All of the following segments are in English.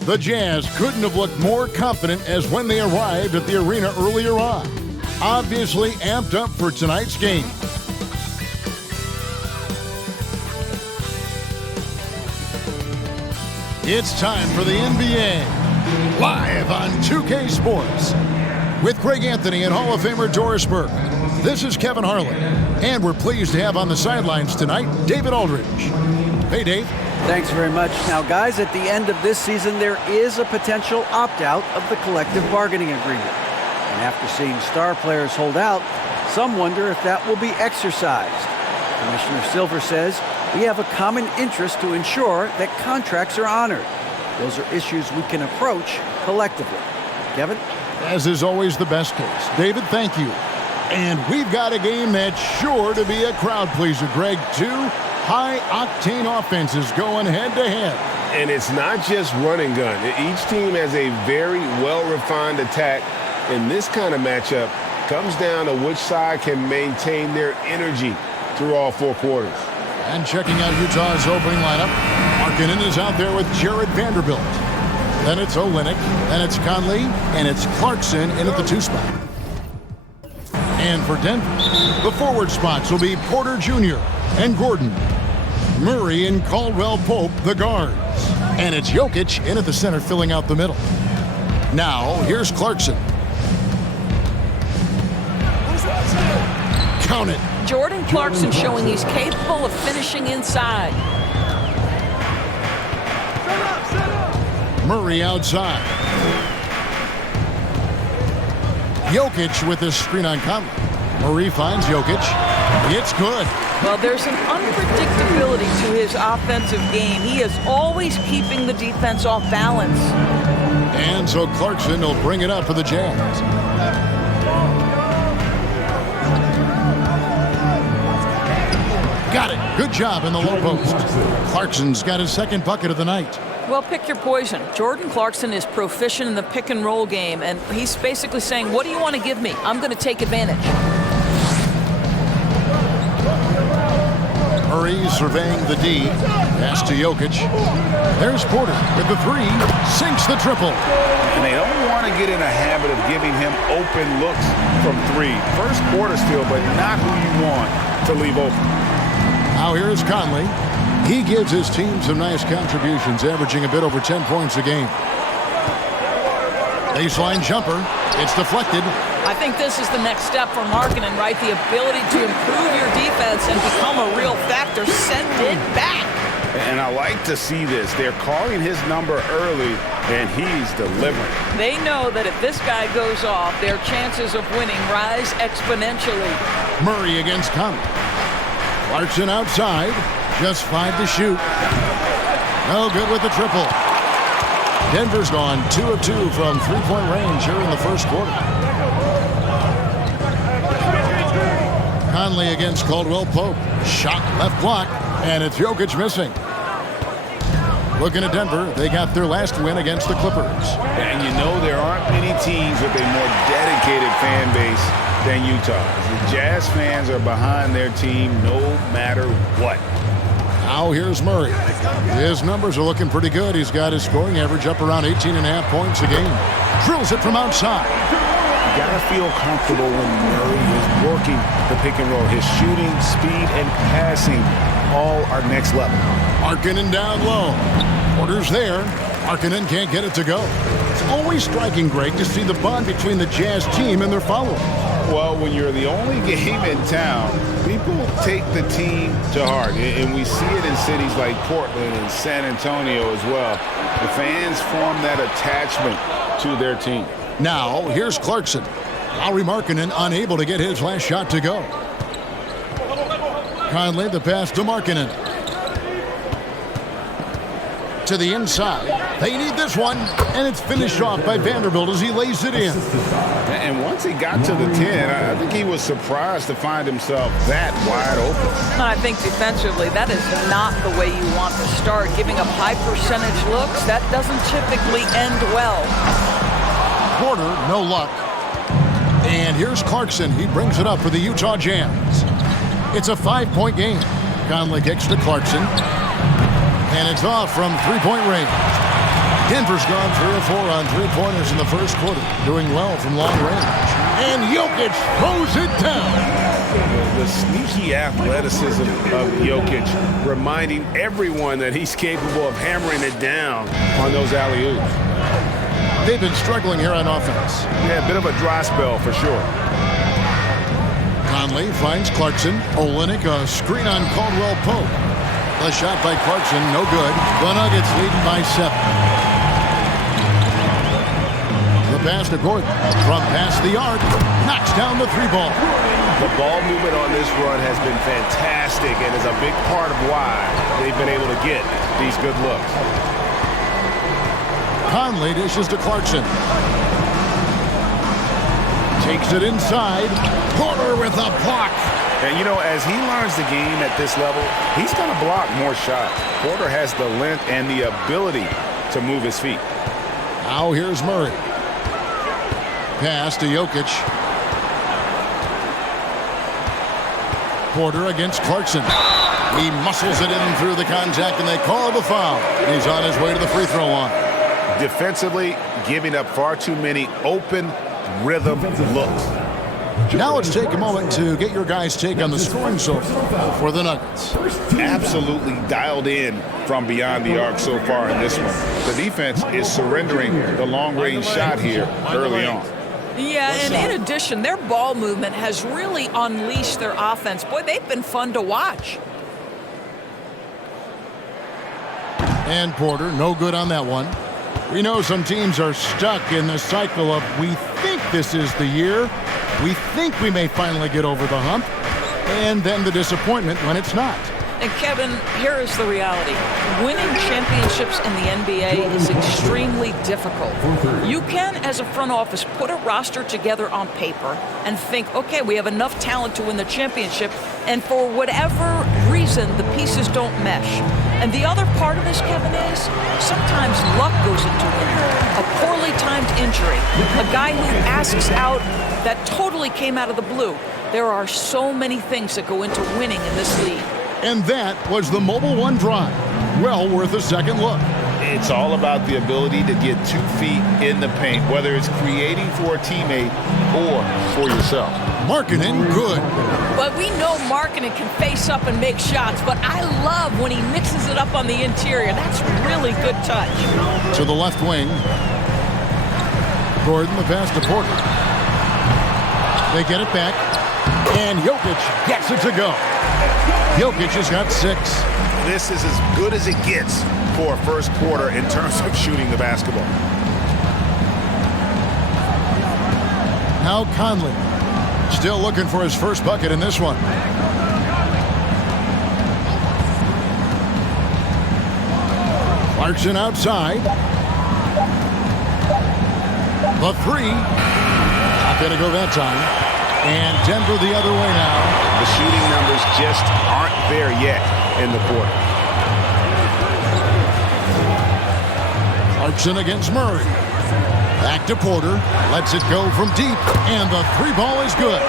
The Jazz couldn't have looked more confident as when they arrived at the arena earlier on. Obviously amped up for tonight's game. It's time for the NBA, live on 2K Sports. With Greg Anthony and Hall of Famer Doris Burke, this is Kevin Harlan. And we're pleased to have on the sidelines tonight, David Aldridge. Hey, Dave. Thanks very much. Now, guys, at the end of this season, there is a potential opt-out of the collective bargaining agreement. And after seeing star players hold out, some wonder if that will be exercised. Commissioner Silver says we have a common interest to ensure that contracts are honored. Those are issues we can approach collectively. Kevin? As is always the best case. David, thank you. And we've got a game that's sure to be a crowd pleaser, Greg. Two high-octane offenses going head-to-head. And it's not just run and gun. Each team has a very well-refined attack. And this kind of matchup comes down to which side can maintain their energy through all four quarters. And checking out Utah's opening lineup, Markkanen is out there with Jared Vanderbilt. Then it's Olynyk, then it's Conley, and it's Clarkson in at the 2 spot. And for Denver, the forward spots will be Porter Jr. and Gordon. Murray and Caldwell-Pope, the guards. And it's Jokic in at the center, filling out the middle. Now, here's Clarkson. Count it. Jordan Clarkson showing he's capable of finishing inside. Murray outside. Jokic with his screen on Conley. Murray finds Jokic. It's good. Well, there's an unpredictability to his offensive game. He is always keeping the defense off balance. And so Clarkson will bring it up for the Jazz. Got it. Good job in the low post. Clarkson's got his second bucket of the night. Well, pick your poison. Jordan Clarkson is proficient in the pick-and-roll game, and he's basically saying, what do you want to give me? I'm going to take advantage. Murray surveying the D. Pass to Jokic. There's Porter with the 3. Sinks the triple. And they don't want to get in a habit of giving him open looks from 3. First quarter still, but not who you want to leave open. Now here's Conley. He gives his team some nice contributions, averaging a bit over 10 points a game. Baseline jumper. It's deflected. I think this is the next step for Markkanen, right? The ability to improve your defense and become a real factor. Send it back. And I like to see this. They're calling his number early, and he's delivering. They know that if this guy goes off, their chances of winning rise exponentially. Murray against Conley. Clarkson outside. Just 5 to shoot. No good with the triple. Denver's gone 2 of 2 from 3-point range here in the first quarter. Conley against Caldwell-Pope. Shot left block, and it's Jokic missing. Looking at Denver, they got their last win against the Clippers. And you know there aren't many teams with a more dedicated fan base than Utah. The Jazz fans are behind their team no matter what. Now here's Murray. His numbers are looking pretty good. He's got his scoring average up around 18.5 points a game. Drills it from outside. You gotta feel comfortable when Murray is working the pick and roll. His shooting, speed, and passing all are next level. Markkanen down low. Porter's there. Markkanen can't get it to go. It's always striking, Greg, to see the bond between the Jazz team and their followers. Well, when you're the only game in town, people take the team to heart. And we see it in cities like Portland and San Antonio as well. The fans form that attachment to their team. Now, here's Clarkson. Lauri Markkanen unable to get his last shot to go. Conley, the pass to Markkanen. To the inside. They need this one, and it's finished off by Vanderbilt as he lays it in. And once he got to the 10, I think he was surprised to find himself that wide open. I think defensively, that is not the way you want to start. Giving up high percentage looks, that doesn't typically end well. Porter, no luck. And here's Clarkson. He brings it up for the Utah Jazz. It's a 5-point game. Conley kicks to Clarkson. And it's off from 3-point range. Denver's gone 3 of 4 on three-pointers in the first quarter, doing well from long range. And Jokic throws it down. The sneaky athleticism of Jokic, reminding everyone that he's capable of hammering it down on those alley-oops. They've been struggling here on offense. Yeah, a bit of a dry spell for sure. Conley finds Clarkson. Olynyk, a screen on Caldwell Pope. The shot by Clarkson, no good. The Nuggets lead by 7. The pass to Gordon. From past the arc, knocks down the 3-ball. The ball movement on this run has been fantastic and is a big part of why they've been able to get these good looks. Conley dishes to Clarkson. Takes it inside. Porter with a block. And, you know, as he learns the game at this level, he's going to block more shots. Porter has the length and the ability to move his feet. Now here's Murray. Pass to Jokic. Porter against Clarkson. He muscles it in through the contact, and they call the foul. He's on his way to the free throw line. Defensively, giving up far too many open rhythm looks. Now let's take a moment to get your guys' take on the scoring so far for the Nuggets. Absolutely dialed in from beyond the arc so far in this one. The defense is surrendering the long-range shot here early on. Yeah, and in addition, their ball movement has really unleashed their offense. Boy, they've been fun to watch. And Porter, no good on that one. We know some teams are stuck in the cycle of we think this is the year. We think we may finally get over the hump. And then the disappointment when it's not. And Kevin, here is the reality. Winning championships in the NBA is extremely difficult. You can, as a front office, put a roster together on paper and think, okay, we have enough talent to win the championship, and for whatever reason, the pieces don't mesh. And the other part of this, Kevin, is sometimes luck goes into winning. A poorly timed injury, a guy who asks out that totally came out of the blue. There are so many things that go into winning in this league. And that was the Mobile One drive. Well worth a second look. It's all about the ability to get 2 feet in the paint, whether it's creating for a teammate or for yourself. Markkanen, good. But we know Markkanen can face up and make shots, but I love when he mixes it up on the interior. That's really good touch. To the left wing. Gordon, the pass to Porter. They get it back. And Jokic gets it to go. Jokic has got 6. This is as good as it gets for a first quarter in terms of shooting the basketball. Now Conley, still looking for his first bucket in this one. Clarkson outside. The 3. Not going to go that time. And Denver the other way now. The shooting numbers just aren't there yet in the quarter. Clarkson against Murray. Back to Porter. Lets it go from deep. And the 3-ball is good.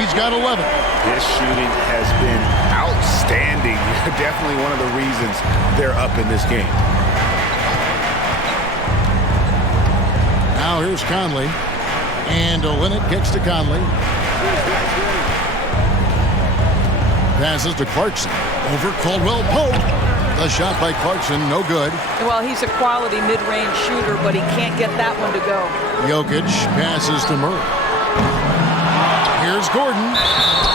He's got 11. His shooting has been outstanding. Definitely one of the reasons they're up in this game. Now here's Conley. And Olynyk gets to Conley. Passes to Clarkson. Over Caldwell Pope. The shot by Clarkson, no good. Well, he's a quality mid-range shooter, but he can't get that one to go. Jokic passes to Murray. Here's Gordon.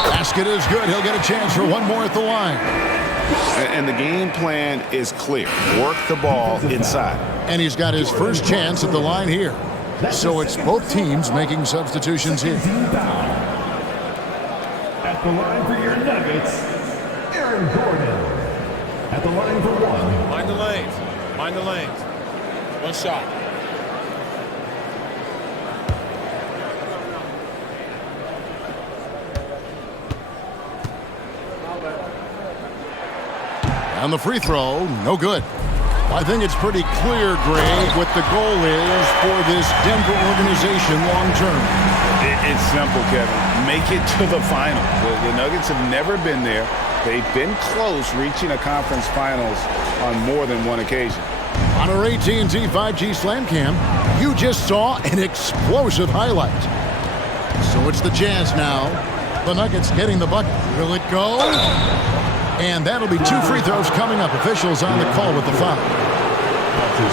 Basket is good. He'll get a chance for one more at the line. And the game plan is clear. Work the ball inside. And he's got his first chance at the line here. So it's both teams making substitutions here. At the line for your Nuggets, Aaron Gordon. At the line for 1. Mind the lanes. Mind the lanes. One shot. And the free throw, no good. I think it's pretty clear, Greg, what the goal is for this Denver organization long term. It's simple, Kevin. Make it to the final. The Nuggets have never been there. They've been close reaching a conference finals on more than one occasion. On our AT&T 5G Slam Cam, you just saw an explosive highlight. So it's the Jazz now. The Nuggets getting the bucket. Will it go? And that'll be 2 free throws coming up. Officials on the call with the foul.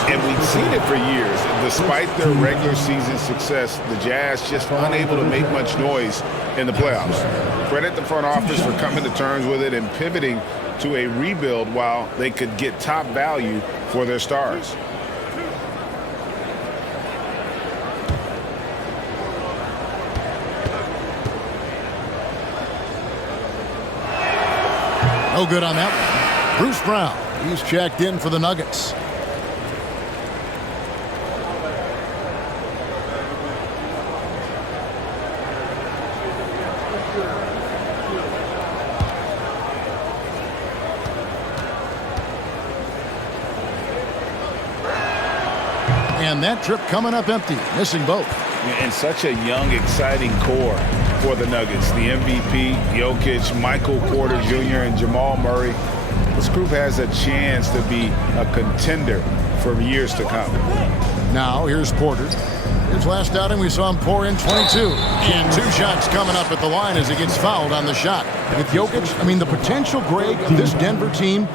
And we've seen it for years. Despite their regular season success, the Jazz just unable to make much noise in the playoffs. Credit the front office for coming to terms with it and pivoting to a rebuild while they could get top value for their stars. No good on that one. Bruce Brown, he's checked in for the Nuggets. And that trip coming up empty, missing both. And such a young, exciting core for the Nuggets. The MVP, Jokic, Michael Porter Jr., and Jamal Murray. This group has a chance to be a contender for years to come. Now, here's Porter. His last outing, we saw him pour in 22. And 2 shots coming up at the line as he gets fouled on the shot. With Jokic, I mean, the potential, Greg, of this Denver team,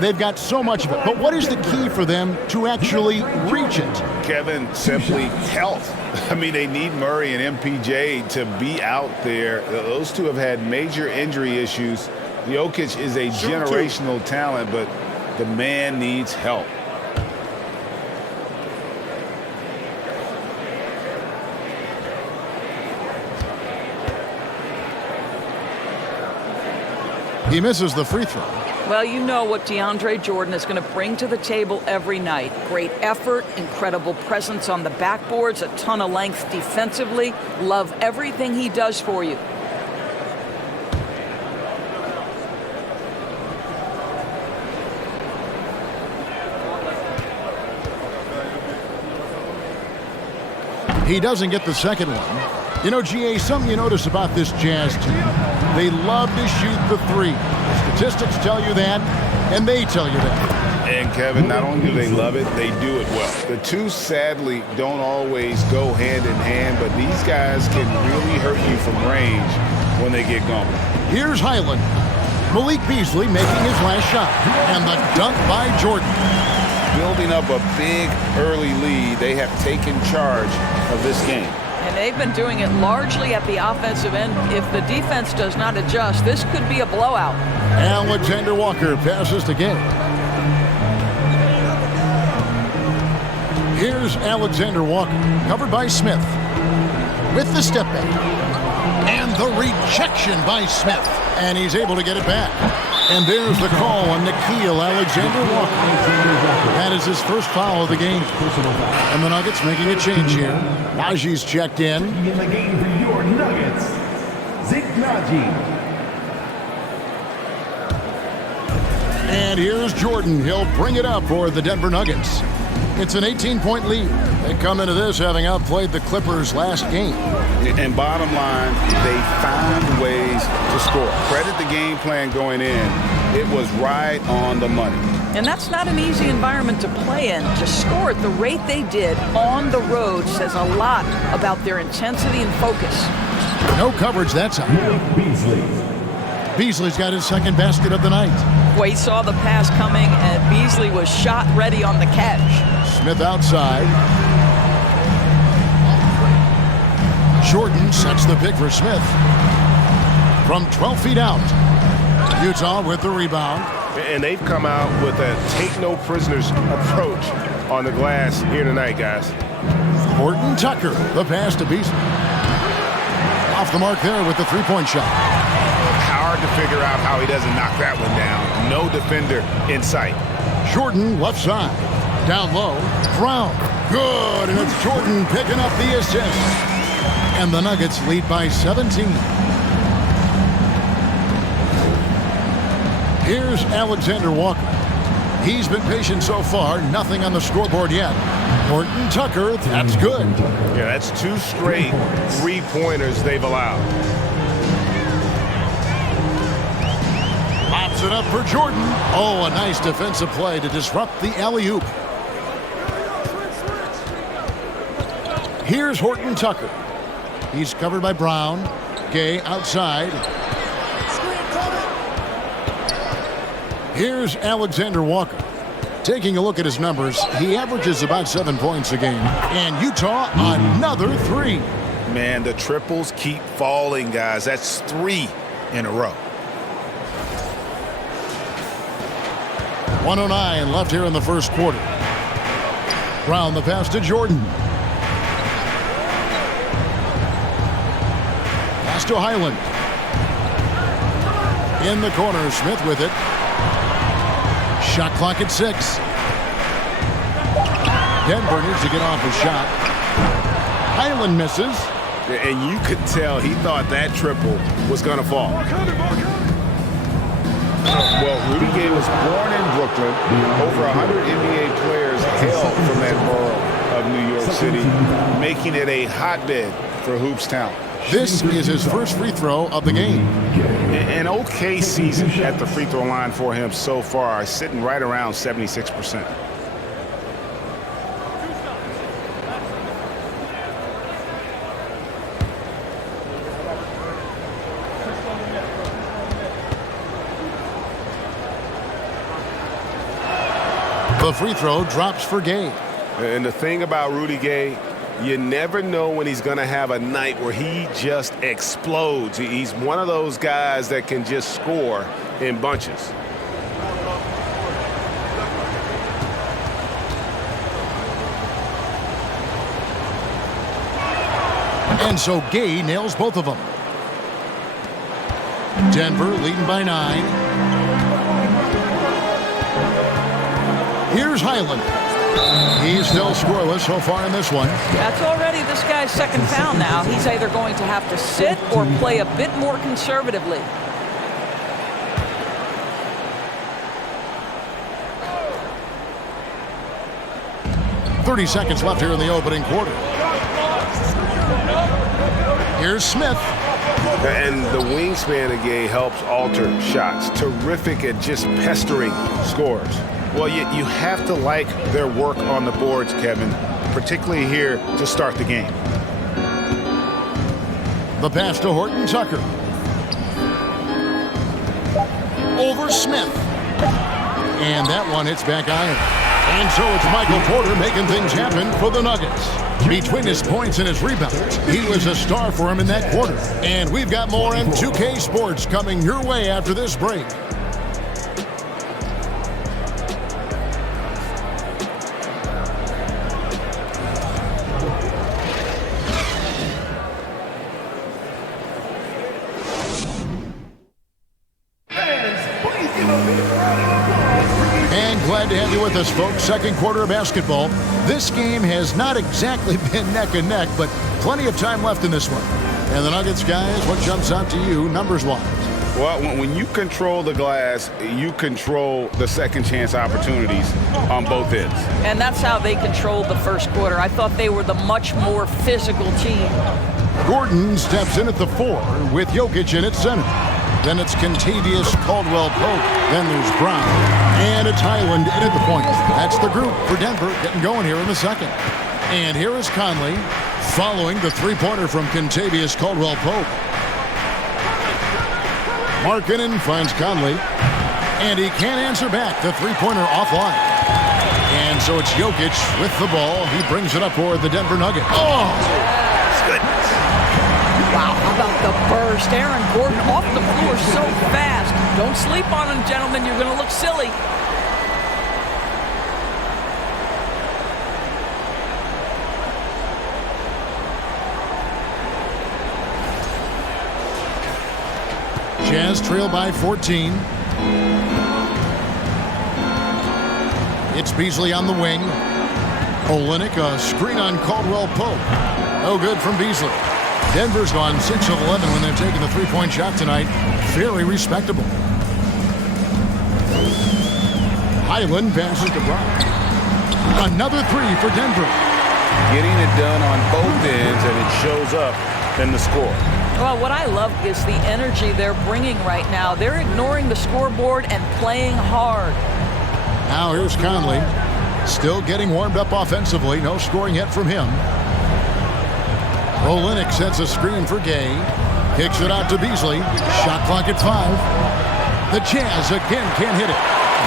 they've got so much of it. But what is the key for them to actually reach it? Kevin, simply health. I mean, they need Murray and MPJ to be out there. Those two have had major injury issues. Jokic is a generational talent, but the man needs help. He misses the free throw. Well, you know what DeAndre Jordan is going to bring to the table every night. Great effort, incredible presence on the backboards, a ton of length defensively. Love everything he does for you. He doesn't get the second one. You know, GA, something you notice about this Jazz team, they love to shoot the 3. Statistics tell you that, and they tell you that. And, Kevin, not only do they love it, they do it well. The two, sadly, don't always go hand in hand, but these guys can really hurt you from range when they get going. Here's Highland. Malik Beasley making his last shot. And the dunk by Jordan. Building up a big early lead, they have taken charge of this game. And they've been doing it largely at the offensive end. If the defense does not adjust, this could be a blowout. Alexander Walker passes to Gay. Here's Alexander Walker, covered by Smith. With the step back. And the rejection by Smith. And he's able to get it back. And there's the call on Nickeil Alexander Walker. That is his first foul of the game. And the Nuggets making a change here. Najee's checked in. In the game for your Nuggets, Zeke Najee. And here's Jordan. He'll bring it up for the Denver Nuggets. It's an 18-point lead. They come into this having outplayed the Clippers last game. And bottom line, they found ways to score. Credit the game plan going in. It was right on the money. And that's not an easy environment to play in. To score at the rate they did on the road says a lot about their intensity and focus. No coverage that time. Beasley. Beasley's got his second basket of the night. Well, he saw the pass coming, and Beasley was shot ready on the catch. Smith outside. Jordan sets the pick for Smith. From 12 feet out. Utah with the rebound. And they've come out with a take-no-prisoners approach on the glass here tonight, guys. Horton Tucker, the pass to Beasley. Off the mark there with the three-point shot. Hard to figure out how he doesn't knock that one down. No defender in sight. Jordan left side. Down low. Brown. Good. And it's Jordan picking up the assist. And the Nuggets lead by 17. Here's Alexander Walker. He's been patient so far. Nothing on the scoreboard yet. Horton Tucker, that's good. Yeah, that's 2 straight three-pointers they've allowed. Pops it up for Jordan. Oh, a nice defensive play to disrupt the alley-oop. Here's Horton Tucker. He's covered by Brown. Gay outside. Here's Alexander Walker. Taking a look at his numbers, he averages about 7 points a game. And Utah, another 3. Man, the triples keep falling, guys. That's 3 in a row. 1:09 left here in the first quarter. Brown the pass to Jordan. Pass to Highland. In the corner, Smith with it. Shot clock at 6. Denver needs to get off a shot. Highland misses. And you could tell he thought that triple was going to fall. Well, Rudy Gay was born in Brooklyn. Over 100 NBA players hail from that borough of New York City, making it a hotbed for hoops talent. This is his first free throw of the game. An okay season at the free throw line for him so far, sitting right around 76%. The free throw drops for Gay. And the thing about Rudy Gay, you never know when he's going to have a night where he just explodes. He's one of those guys that can just score in bunches. And so Gay nails both of them. Denver leading by 9. Here's Highland. He's still scoreless so far in this one. That's already this guy's second foul now. He's either going to have to sit or play a bit more conservatively. .30 seconds left here in the opening quarter. Here's Smith. And the wingspan of Gay helps alter shots. Terrific at just pestering scores. Well, you have to like their work on the boards, Kevin, particularly here to start the game. The pass to Horton Tucker. Over Smith. And that one hits back iron. And so it's Michael Porter making things happen for the Nuggets. Between his points and his rebounds, he was a star for him in that quarter. And we've got more M2K Sports coming your way after this break. Glad to have you with us, folks. Second quarter of basketball. This game has not exactly been neck and neck, but plenty of time left in this one. And the Nuggets, guys, what jumps out to you numbers-wise? Well, when you control the glass, you control the second chance opportunities on both ends. And that's how they controlled the first quarter. I thought they were the much more physical team. Gordon steps in at the 4 with Jokic in at center. Then it's Contavious Caldwell-Pope. Then there's Brown. And it's Highland in at the point. That's the group for Denver getting going here in the second. And here is Conley following the three-pointer from Contavious Caldwell-Pope. Markkanen finds Conley. And he can't answer back. The three-pointer offline. And so it's Jokic with the ball. He brings it up for the Denver Nuggets. Oh! Goodness. Wow, how about the burst? Aaron Gordon off the floor so fast. Don't sleep on him, gentlemen. You're going to look silly. Jazz trail by 14. It's Beasley on the wing. Olynyk, a screen on Caldwell-Pope. No good from Beasley. Denver's gone 6 of 11 when they've taken the three-point shot tonight. Very respectable. Highland passes to Brown. Another 3 for Denver. Getting it done on both ends, and it shows up in the score. Well, what I love is the energy they're bringing right now. They're ignoring the scoreboard and playing hard. Now here's Conley. Still getting warmed up offensively. No scoring yet from him. Olenek sets a screen for Gay. Kicks it out to Beasley. Shot clock at 5. The Jazz again can't hit it.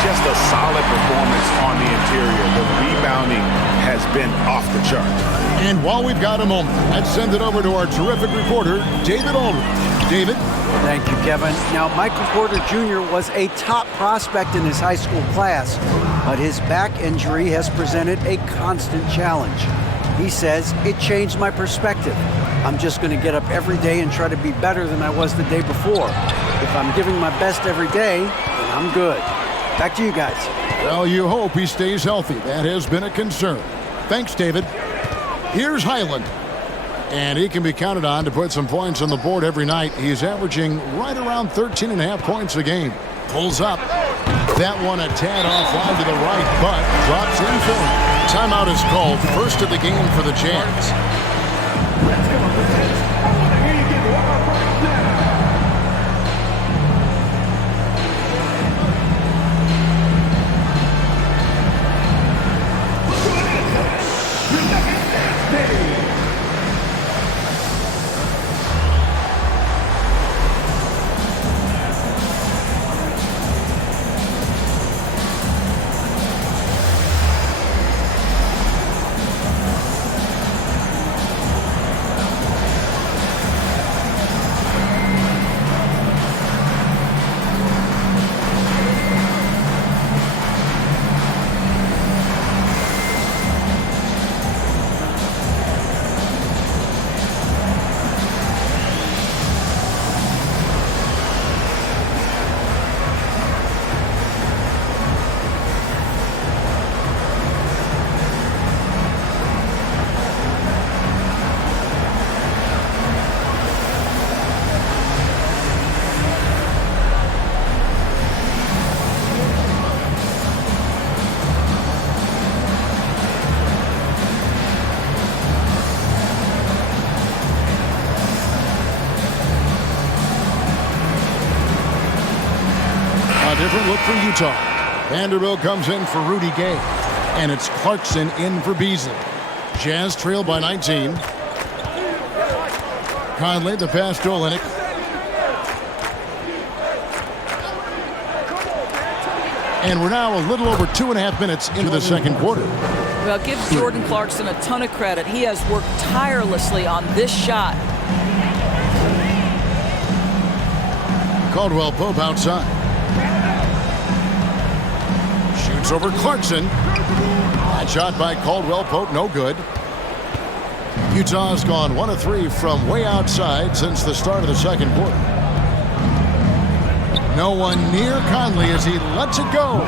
Just a solid performance on the interior. The rebounding has been off the chart. And while we've got a moment, let's send it over to our terrific reporter, David Aldridge. David? Thank you, Kevin. Now, Michael Porter Jr. was a top prospect in his high school class, but his back injury has presented a constant challenge. He says, it changed my perspective. I'm just going to get up every day and try to be better than I was the day before. If I'm giving my best every day, then I'm good. Back to you guys. Well, you hope he stays healthy. That has been a concern. Thanks, David. Here's Highland. And he can be counted on to put some points on the board every night. He's averaging right around 13.5 points a game. Pulls up. That one a tad offline to the right, but drops in for him. Timeout is called. First of the game for the Jazz. Let's go, Defense. I want to hear you get warm up right now. Different look for Utah. Vanderbilt comes in for Rudy Gay. And it's Clarkson in for Beasley. Jazz trail by 19. Conley, the pass to Olenek. And we're now a little over 2.5 minutes into the second quarter. Well, give Jordan Clarkson a ton of credit. He has worked tirelessly on this shot. Caldwell Pope outside. Shoots over Clarkson. That shot by Caldwell Pope, no good. Utah's gone 1 of 3 from way outside since the start of the second quarter. No one near Conley as he lets it go.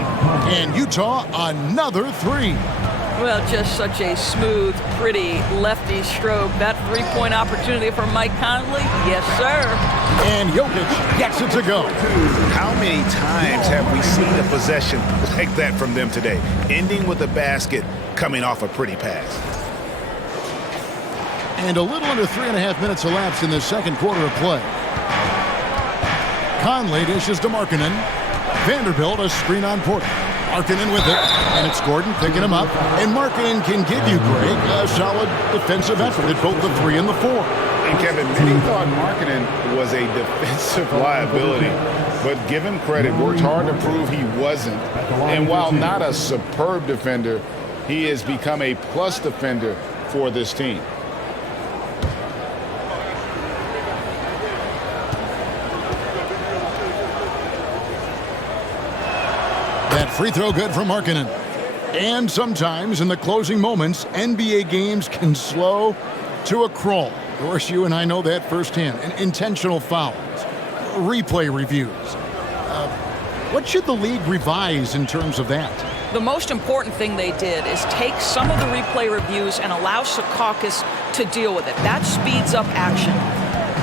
And Utah another 3. Well, just such a smooth, pretty lefty stroke. That three-point opportunity for Mike Conley, yes, sir. And Jokic gets it to go. How many times have we seen a possession like that from them today? Ending with a basket, coming off a pretty pass. And a little under 3.5 minutes elapsed in the second quarter of play. Conley dishes to Markkanen. Vanderbilt a screen on Porter. Markkanen with it, and it's Gordon picking him up. And Markkanen can give you, Greg, a solid defensive effort at both the 3 and the 4. And Kevin, many thought Markkanen was a defensive liability, but give him credit, worked hard to prove he wasn't. And while not a superb defender, he has become a plus defender for this team. That free throw good from Markkanen. And sometimes in the closing moments, NBA games can slow to a crawl. Of course, you and I know that firsthand. Intentional fouls, replay reviews. What should the league revise in terms of that? The most important thing they did is take some of the replay reviews and allow Secaucus to deal with it. That speeds up action.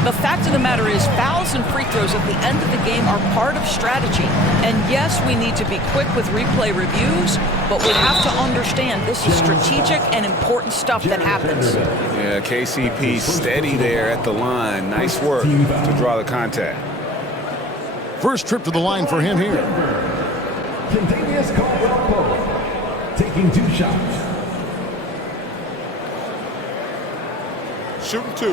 The fact of the matter is fouls and free throws at the end of the game are part of strategy. And yes, we need to be quick with replay reviews, but we have to understand this is strategic and important stuff that happens. Yeah, KCP steady there at the line. Nice work to draw the contact. First trip to the line for him here. Kentavious Caldwell-Pope taking 2 shots. Shooting 2.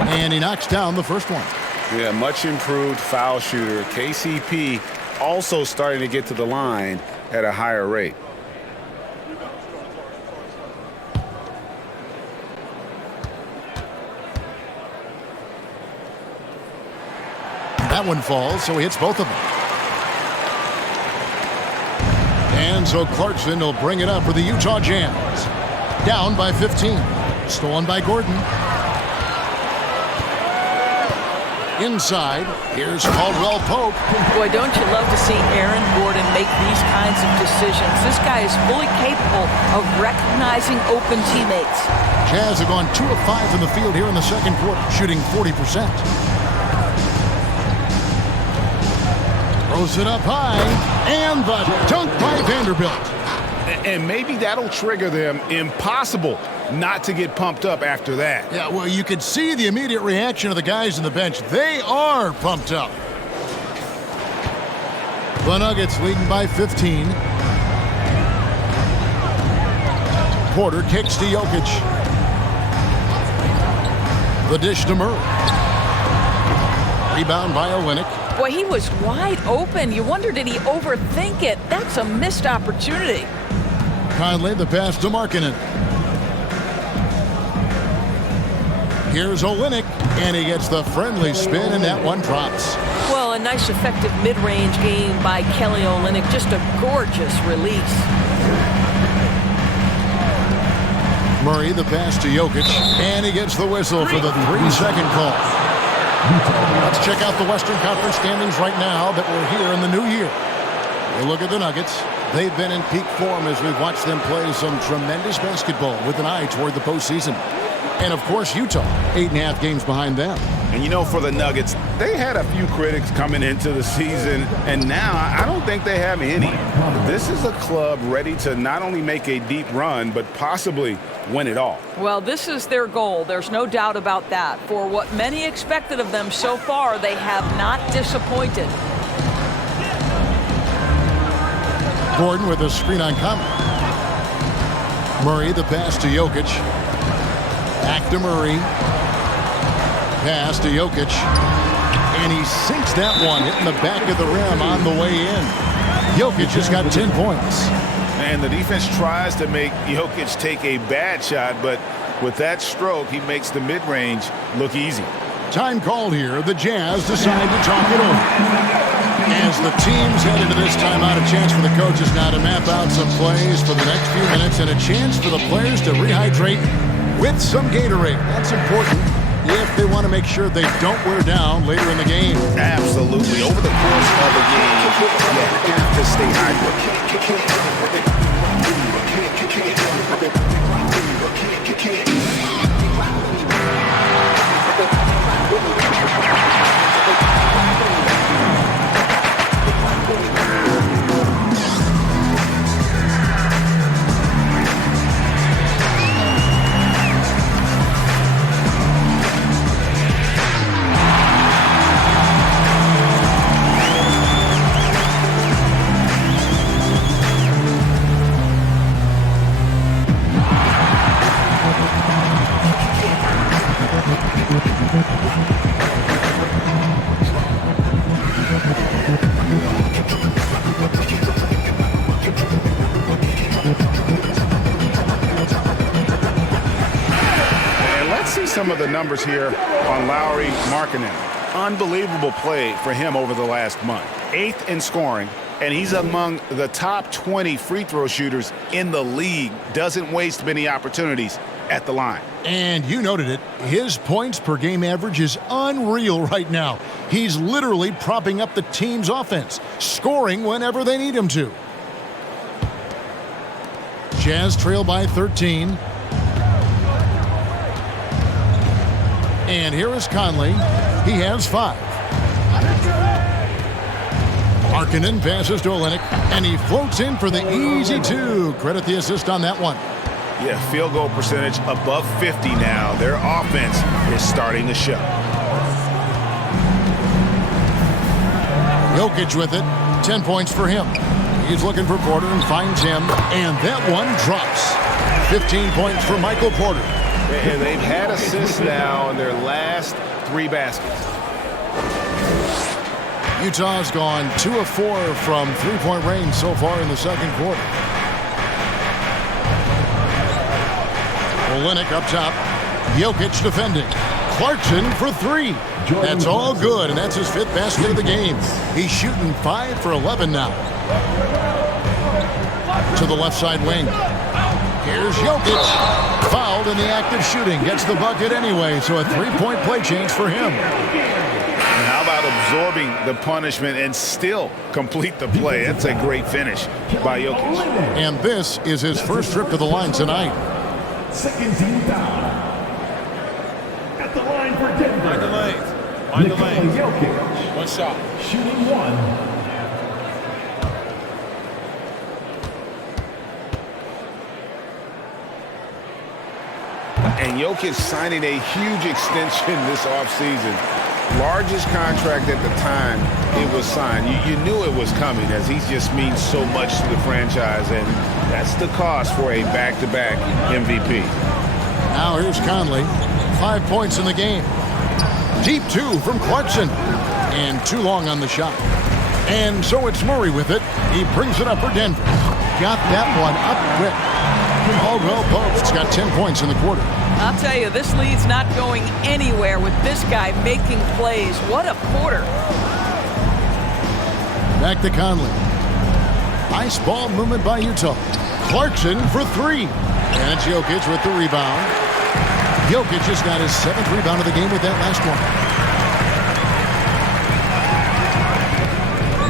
And he knocks down the first one. Yeah, much improved foul shooter. KCP also starting to get to the line at a higher rate. That one falls, so he hits both of them. And so Clarkson will bring it up for the Utah Jazz. Down by 15. Stolen by Gordon. Inside, here's Caldwell Pope. Boy, don't you love to see Aaron Gordon make these kinds of decisions. This guy is fully capable of recognizing open teammates. Jazz have gone 2 of 5 in the field here in the second quarter, shooting 40%. Throws it up high, and the dunk by Vanderbilt. And maybe that'll trigger them. Impossible not to get pumped up after that. Yeah, well, you could see the immediate reaction of the guys on the bench. They are pumped up. The Nuggets leading by 15. Porter kicks to Jokic. The dish to Murray. Rebound by Olynyk. Boy, he was wide open. You wonder, did he overthink it? That's a missed opportunity. Conley, the pass to Markkanen. Here's Olynyk, and he gets the friendly spin, and that one drops. Well, a nice effective mid-range game by Kelly Olynyk. Just a gorgeous release. Murray, the pass to Jokic, and he gets the whistle for the 3-second call. Let's check out the Western Conference standings right now that we're here in the new year. We look at the Nuggets. They've been in peak form as we've watched them play some tremendous basketball with an eye toward the postseason. And, of course, Utah, 8.5 games behind them. And, you know, for the Nuggets, they had a few critics coming into the season, and now I don't think they have any. This is a club ready to not only make a deep run, but possibly win it all. Well, this is their goal. There's no doubt about that. For what many expected of them so far, they have not disappointed. Gordon with a screen on Conley. Murray, the pass to Jokic. Back to Murray. Pass to Jokic. And he sinks that one, hitting the back of the rim on the way in. Jokic has got 10 points. And the defense tries to make Jokic take a bad shot, but with that stroke, he makes the mid-range look easy. Time called here. The Jazz decide to talk it over. As the teams head into this timeout, a chance for the coaches now to map out some plays for the next few minutes and a chance for the players to rehydrate with some Gatorade. That's important if they want to make sure they don't wear down later in the game. Absolutely. Over the course of a game, you have to stay hydrated. Some of the numbers here on Lauri Markkanen. Unbelievable play for him over the last month. 8th in scoring, and he's among the top 20 free throw shooters in the league. Doesn't waste many opportunities at the line. And you noted it. His points per game average is unreal right now. He's literally propping up the team's offense, scoring whenever they need him to. Jazz trail by 13. And here is Conley. He has 5. Markkanen passes to Olynyk, and he floats in for the easy 2. Credit the assist on that one. Yeah, field goal percentage above 50 now. Their offense is starting to show. Jokic with it. 10 points for him. He's looking for Porter and finds him. And that one drops. 15 points for Michael Porter. And they've had assists now in their last 3 baskets. Utah's gone 2 of 4 from three-point range so far in the second quarter. Olynyk up top. Jokic defending. Clarkson for 3. That's all good, and that's his 5th basket of the game. He's shooting 5 for 11 now. To the left side wing. Here's Jokic. Fouled in the act of shooting. Gets the bucket anyway, so a 3-point play change for him. And how about absorbing the punishment and still complete the play? That's a great finish by Jokic. And this is his first trip to the line tonight. Second team foul. At the line for Denver. Mind the lanes. Mind the lanes. Jokic. 1 shot. Shooting 1. And Jokic signing a huge extension this offseason. Largest contract at the time it was signed. You knew it was coming, as he just means so much to the franchise, and that's the cost for a back-to-back MVP. Now here's Conley. 5 points in the game. Deep 2 from Clarkson. And too long on the shot. And so it's Murray with it. He brings it up for Denver. Got that one up quick. Caldwell Pope's got 10 points in the quarter. I'll tell you, this lead's not going anywhere with this guy making plays. What a quarter. Back to Conley. Nice ball movement by Utah. Clarkson for 3. And it's Jokic with the rebound. Jokic just got his 7th rebound of the game with that last one.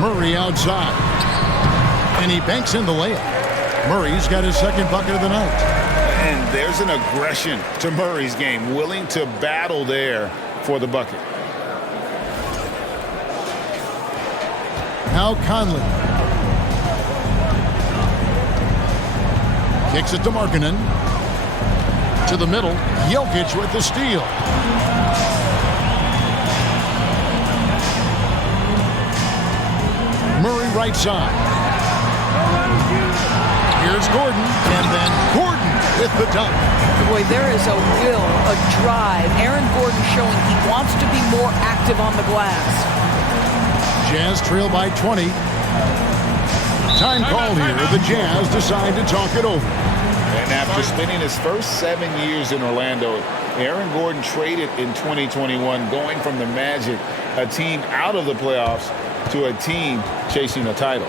Murray outside. And he banks in the layup. Murray's got his 2nd bucket of the night. And there's an aggression to Murray's game, willing to battle there for the bucket. Now Conley. Kicks it to Markkanen. To the middle. Jokic with the steal. Murray right side. Here's Gordon, and then Gordon with the dunk. Boy, there is a will, a drive. Aaron Gordon showing he wants to be more active on the glass. Jazz trail by 20. Time called here. The Jazz decide to talk it over. And after spending his first 7 years in Orlando, Aaron Gordon traded in 2021, going from the Magic, a team out of the playoffs, to a team chasing a title.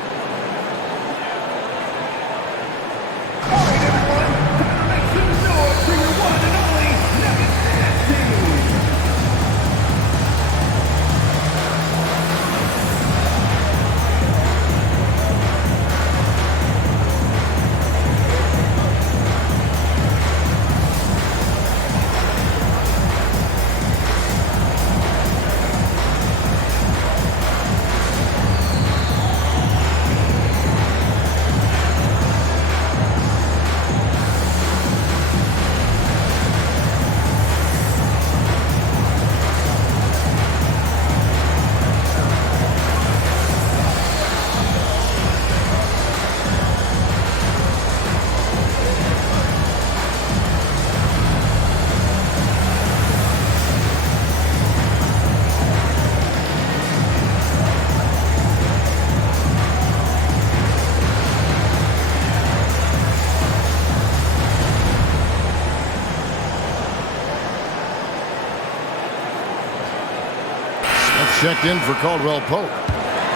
Checked in for Caldwell Pope.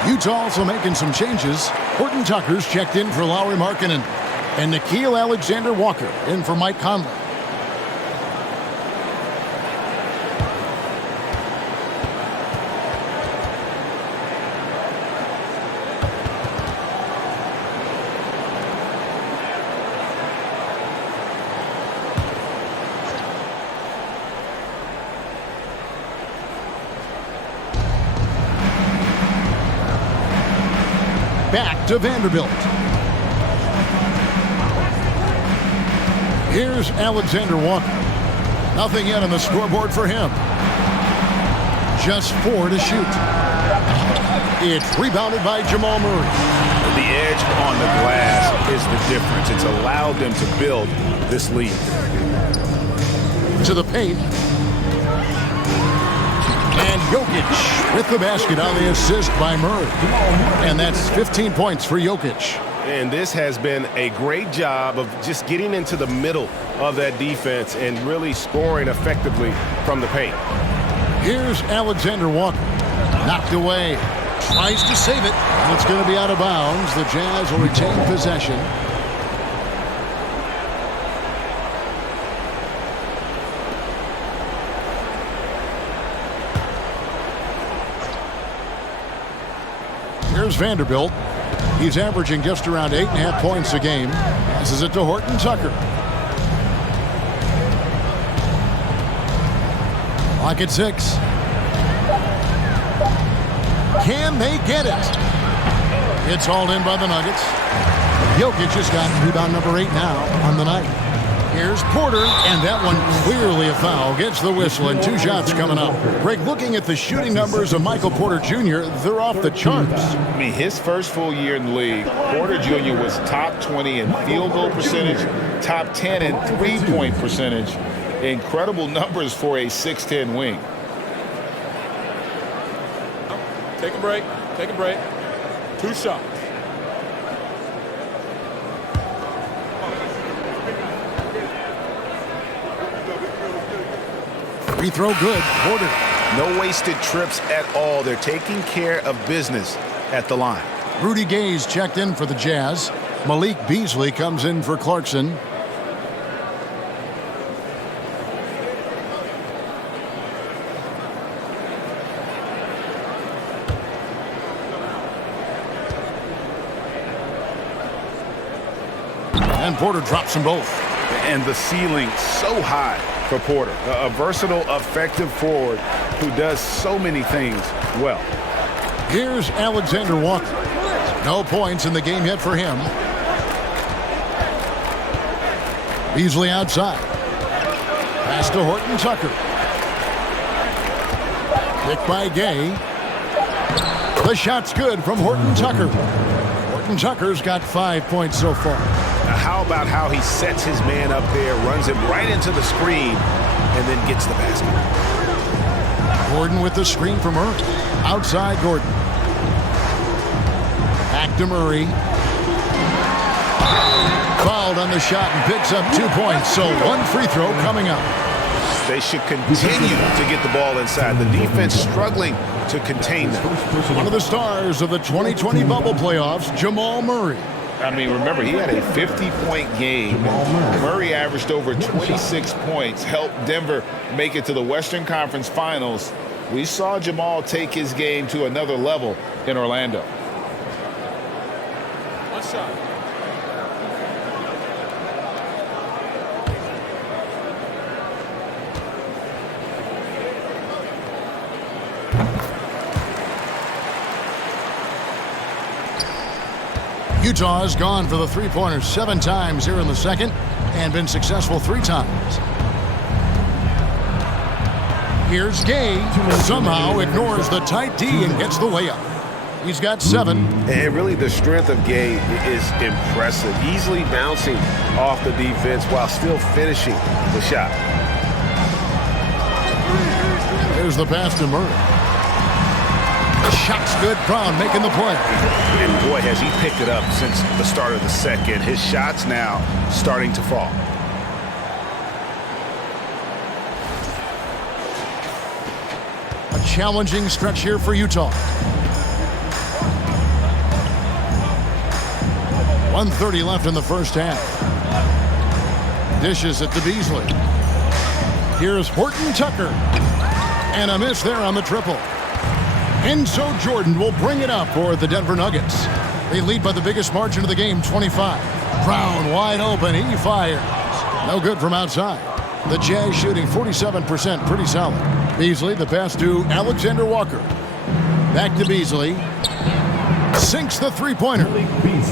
Utah also making some changes. Horton Tucker's checked in for Lauri Markkanen. And Nickeil Alexander-Walker in for Mike Conley. Back to Vanderbilt. Here's Alexander Walker. Nothing yet on the scoreboard for him. Just 4 to shoot. It's rebounded by Jamal Murray. The edge on the glass is the difference. It's allowed them to build this lead. To the paint. And Jokic with the basket on the assist by Murray. And that's 15 points for Jokic. And this has been a great job of just getting into the middle of that defense and really scoring effectively from the paint. Here's Alexander Walker. Knocked away. Tries to save it. And it's going to be out of bounds. The Jazz will retain possession. Here's Vanderbilt. He's averaging just around 8.5 points a game. Passes it to Horton Tucker. Clock at 6. Can they get it? It's hauled in by the Nuggets. Jokic has got rebound number 8 now on the night. Here's Porter, and that one clearly a foul. Gets the whistle, and 2 shots coming up. Greg, looking at the shooting numbers of Michael Porter Jr., they're off the charts. I mean, his first full year in the league, Porter Jr. was top 20 in field goal percentage, top 10 in three-point percentage. Incredible numbers for a 6'10 wing. Take a break. Take a break. 2 shots. Free throw good. Porter. No wasted trips at all. They're taking care of business at the line. Rudy Gay's checked in for the Jazz. Malik Beasley comes in for Clarkson. And Porter drops them both. And the ceiling so high for Porter. A versatile, effective forward who does so many things well. Here's Alexander Walker. No points in the game yet for him. Beasley outside. Pass to Horton Tucker. Pick by Gay. The shot's good from Horton Tucker. Horton Tucker's got 5 points so far. Now, how about how he sets his man up there, runs him right into the screen, and then gets the basket? Gordon with the screen from Murray. Outside Gordon. Back to Murray. Fouled on the shot and picks up 2 points. So 1 free throw coming up. They should continue to get the ball inside. The defense struggling to contain them. One of the stars of the 2020 bubble playoffs, Jamal Murray. I mean, remember, he had a 50-point game. Murray averaged over 26 points, helped Denver make it to the Western Conference Finals. We saw Jamal take his game to another level in Orlando. 1 shot. Utah has gone for the three-pointer 7 times here in the second and been successful 3 times. Here's Gay. Somehow ignores the tight D and gets the layup. He's got 7. And really the strength of Gay is impressive. Easily bouncing off the defense while still finishing the shot. There's the pass to Murray. Shot's good. Brown making the play. And boy, has he picked it up since the start of the second. His shot's now starting to fall. A challenging stretch here for Utah. 1:30 left in the first half. Dishes it to Beasley. Here's Horton Tucker. And a miss there on the triple. And so Jordan will bring it up for the Denver Nuggets. They lead by the biggest margin of the game, 25. Brown wide open. He fires. No good from outside. The Jazz shooting 47%, pretty solid. Beasley, the pass to Alexander Walker. Back to Beasley. Sinks the three-pointer.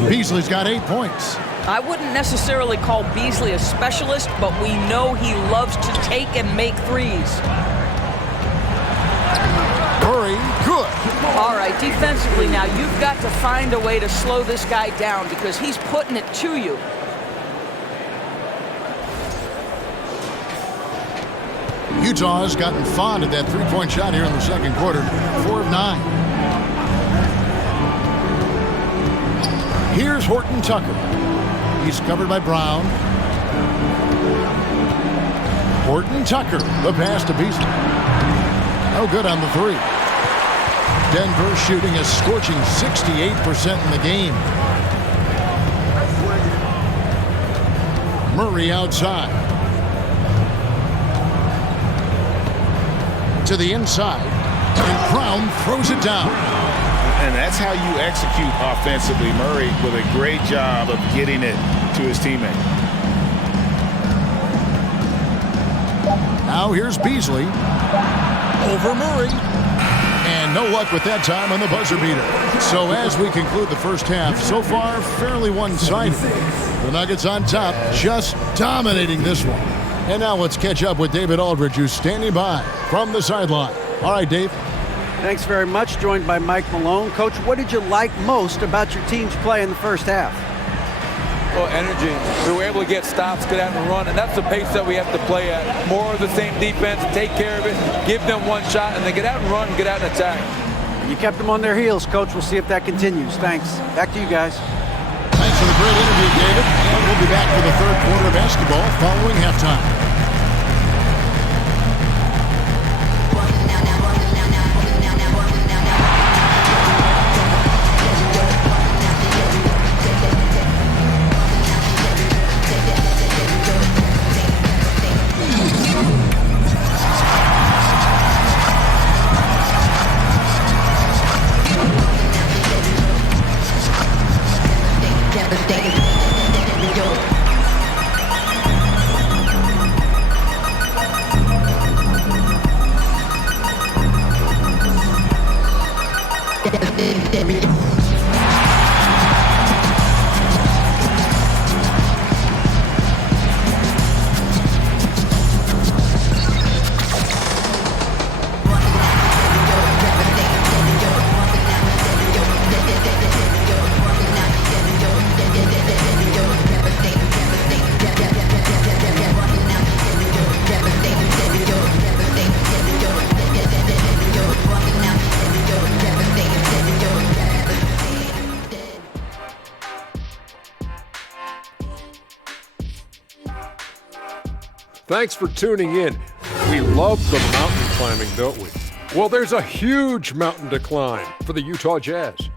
Beasley's got 8 points. I wouldn't necessarily call Beasley a specialist, but we know he loves to take and make threes. Murray, good. All right, defensively now, you've got to find a way to slow this guy down because he's putting it to you. Utah has gotten fond of that three-point shot here in the second quarter. 4 of 9. Here's Horton Tucker. He's covered by Brown. Horton Tucker, the pass to Beasley. No good on the three. Denver shooting a scorching 68% in the game. Murray outside. To the inside. And Brown throws it down. And that's how you execute offensively. Murray with a great job of getting it to his teammate. Now here's Beasley. Over Murray. And no luck with that time on the buzzer beater. So as we conclude the first half, so far fairly one-sided. The Nuggets on top, just dominating this one. And now let's catch up with David Aldridge, who's standing by from the sideline. All right, Dave. Thanks very much. Joined by Mike Malone. Coach, what did you like most about your team's play in the first half? Well, energy. We were able to get stops, get out and run, and that's the pace that we have to play at. More of the same defense, take care of it, give them one shot, and then get out and run, get out and attack. You kept them on their heels, Coach. We'll see if that continues. Thanks. Back to you guys. Thanks for the great interview, David. And we'll be back for the third quarter of basketball following halftime. Thanks for tuning in. We love the mountain climbing, don't we? Well, there's a huge mountain to climb for the Utah Jazz.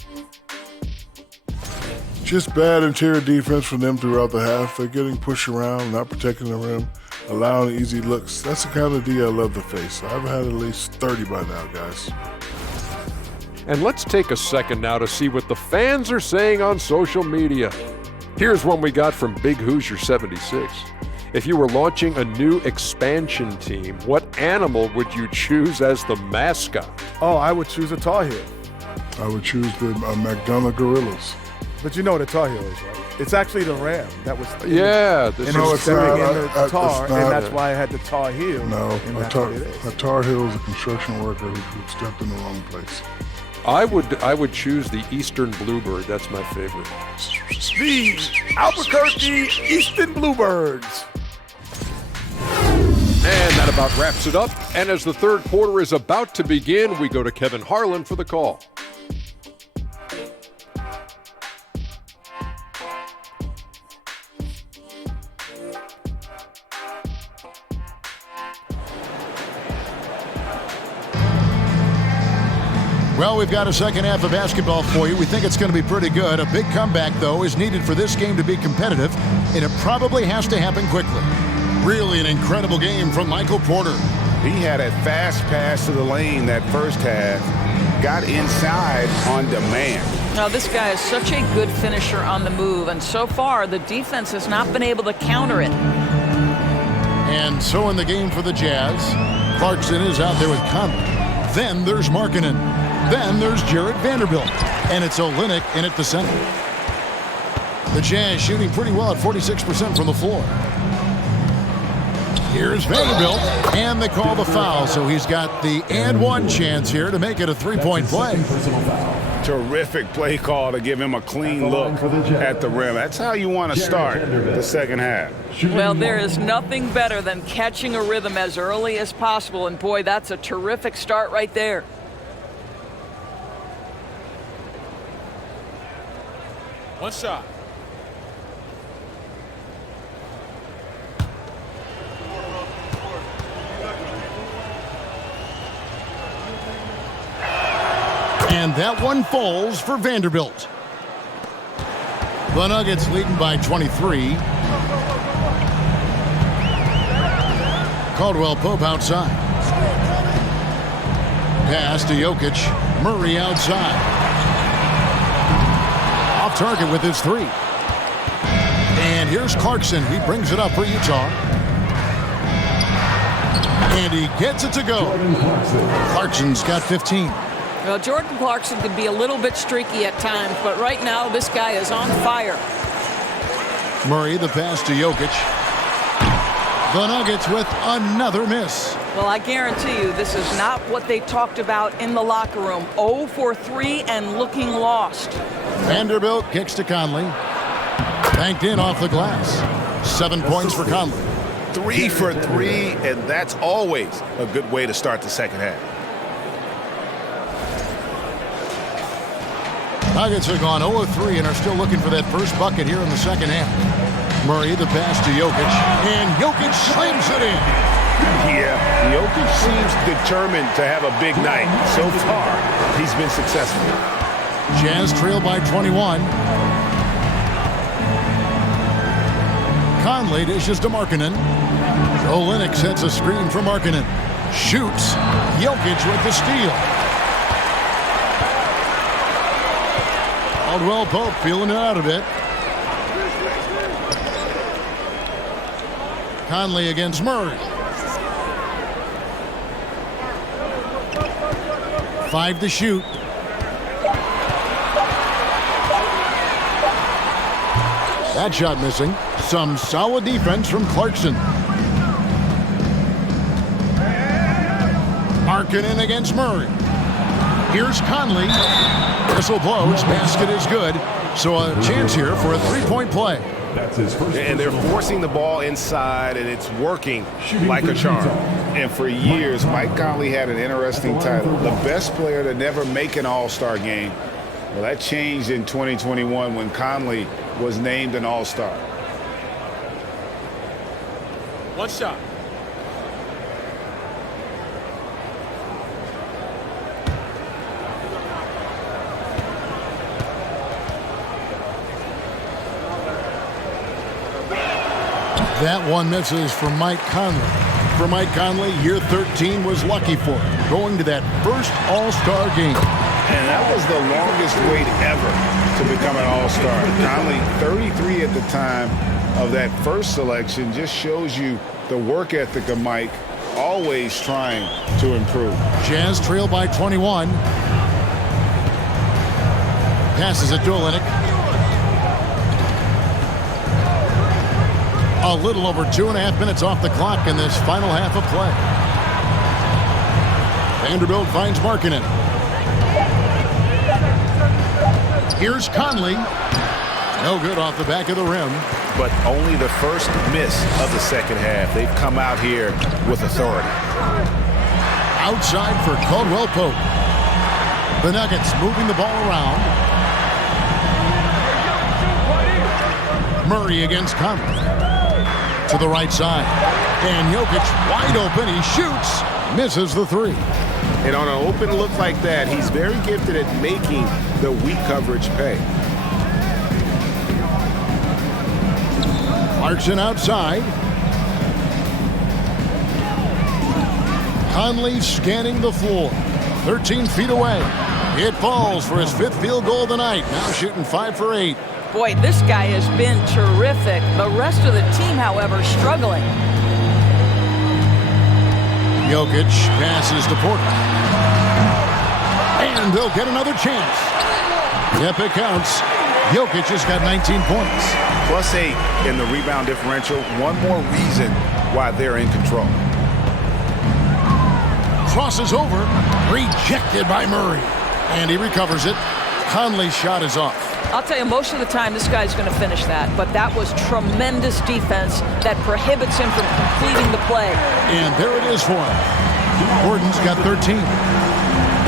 Just bad interior defense from them throughout the half. They're getting pushed around, not protecting the rim, allowing easy looks. That's the kind of D I love to face. I've had at least 30 by now, guys. And let's take a second now to see what the fans are saying on social media. Here's one we got from Big Hoosier 76. If you were launching a new expansion team, what animal would you choose as the mascot? Oh, I would choose a Tar Heel. I would choose the McDonough Gorillas. But you know what a Tar Heel is, right? It's actually the ram that was No, it's not. in the tar, and that's why I had the Tar Heel. No, and a that's what it is. Tar Heel is a construction worker who stepped in the wrong place. I would choose the Eastern Bluebird. That's my favorite. The Albuquerque Eastern Bluebirds. And that about wraps it up. And as the third quarter is about to begin, we go to Kevin Harlan for the call. Well, we've got a second half of basketball for you. We think it's going to be pretty good. A big comeback, though, is needed for this game to be competitive, and it probably has to happen quickly. Really an incredible game from Michael Porter. He had a fast pass to the lane that first half, got inside on demand. Now, this guy is such a good finisher on the move, and so far the defense has not been able to counter it. And so in the game for the Jazz, Clarkson is out there with Conley. Then there's Markkanen. Then there's Jarrett Vanderbilt. And it's Olynyk in at the center. The Jazz shooting pretty well at 46% from the floor. Here's Vanderbilt, and they call the foul, so he's got the and one chance here to make it a three-point play. Terrific play call to give him a clean look at the rim. That's how you want to start the second half. Well, there is nothing better than catching a rhythm as early as possible, and boy, that's a terrific start right there. One shot. And that one falls for Vanderbilt. The Nuggets leading by 23. Caldwell Pope outside. Pass to Jokic. Murray outside. Off target with his three. And here's Clarkson. He brings it up for Utah. And he gets it to go. Clarkson's got 15. Well, Jordan Clarkson can be a little bit streaky at times, but right now this guy is on fire. Murray, the pass to Jokic. The Nuggets with another miss. Well, I guarantee you this is not what they talked about in the locker room. 0 for 3 and looking lost. Vanderbilt kicks to Conley. Banked in off the glass. 7 points for Conley. 3 for 3, and that's always a good way to start the second half. Nuggets have gone 0-3 and are still looking for that first bucket here in the second half. Murray, the pass to Jokic, and Jokic slams it in. Yeah, Jokic seems determined to have a big night. So far, he's been successful. Jazz trail by 21. Conley dishes to Markkanen. Olynyk sets a screen for Markkanen. Shoots. Jokic with the steal. Caldwell Pope feeling it out a bit. Conley against Murray. 5 to shoot. That shot missing. Some solid defense from Clarkson. Markkanen against Murray. Here's Conley. Whistle blows. Basket is good. So a chance here for a three-point play. That's his first. And they're forcing the ball inside, and it's working like a charm. And for years, Mike Conley had an interesting title, the best player to never make an All-Star game. Well, that changed in 2021 when Conley was named an All-Star. One shot. That one misses for Mike Conley. For Mike Conley, year 13 was lucky for him, going to that first All-Star game. And that was the longest wait ever to become an All-Star. Conley, 33 at the time of that first selection, just shows you the work ethic of Mike, always trying to improve. Jazz trail by 21. Passes it to Olynyk. A little over 2.5 minutes off the clock in this final half of play. Vanderbilt finds Markkanen. Here's Conley. No good off the back of the rim. But only the first miss of the second half. They've come out here with authority. Outside for Caldwell Pope. The Nuggets moving the ball around. Murray against Conley. To the right side. And Jokic wide open. He shoots. Misses the three. And on an open look like that, he's very gifted at making the weak coverage pay. Clarkson outside. Conley scanning the floor. 13 feet away. It falls for his 5th field goal of the night. Now shooting 5 for 8. Boy, this guy has been terrific. The rest of the team, however, struggling. Jokic passes to Porter. And they'll get another chance. Yep, it counts. Jokic has got 19 points. +8 in the rebound differential. One more reason why they're in control. Crosses over, rejected by Murray. And he recovers it. Conley's shot is off. I'll tell you, most of the time this guy's going to finish that, but that was tremendous defense that prohibits him from completing the play. And there it is for him. Gordon's got 13.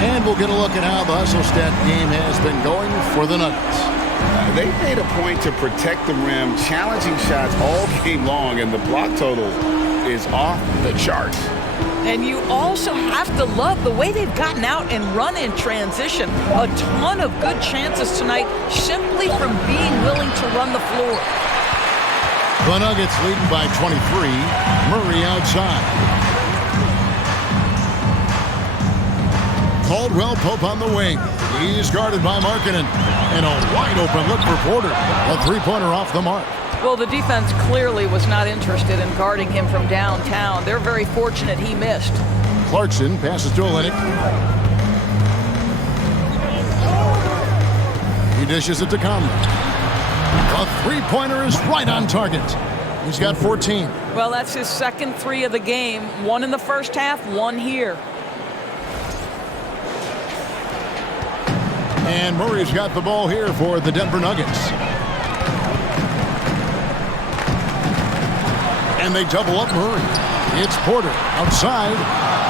And we'll get a look at how the hustle stat game has been going for the Nuggets. They made a point to protect the rim, challenging shots all game long, and the block total is off the charts. And you also have to love the way they've gotten out and run in transition. A ton of good chances tonight simply from being willing to run the floor. The Nuggets leading by 23. Murray outside. Caldwell Pope on the wing. He's guarded by Markkanen. And a wide open look for Porter. A three-pointer off the mark. Well, the defense clearly was not interested in guarding him from downtown. They're very fortunate he missed. Clarkson passes to Olynyk. He dishes it to Conley. A three-pointer is right on target. He's got 14. Well, that's his second three of the game. One in the first half, one here. And Murray's got the ball here for the Denver Nuggets. And they double up Murray. It's Porter outside,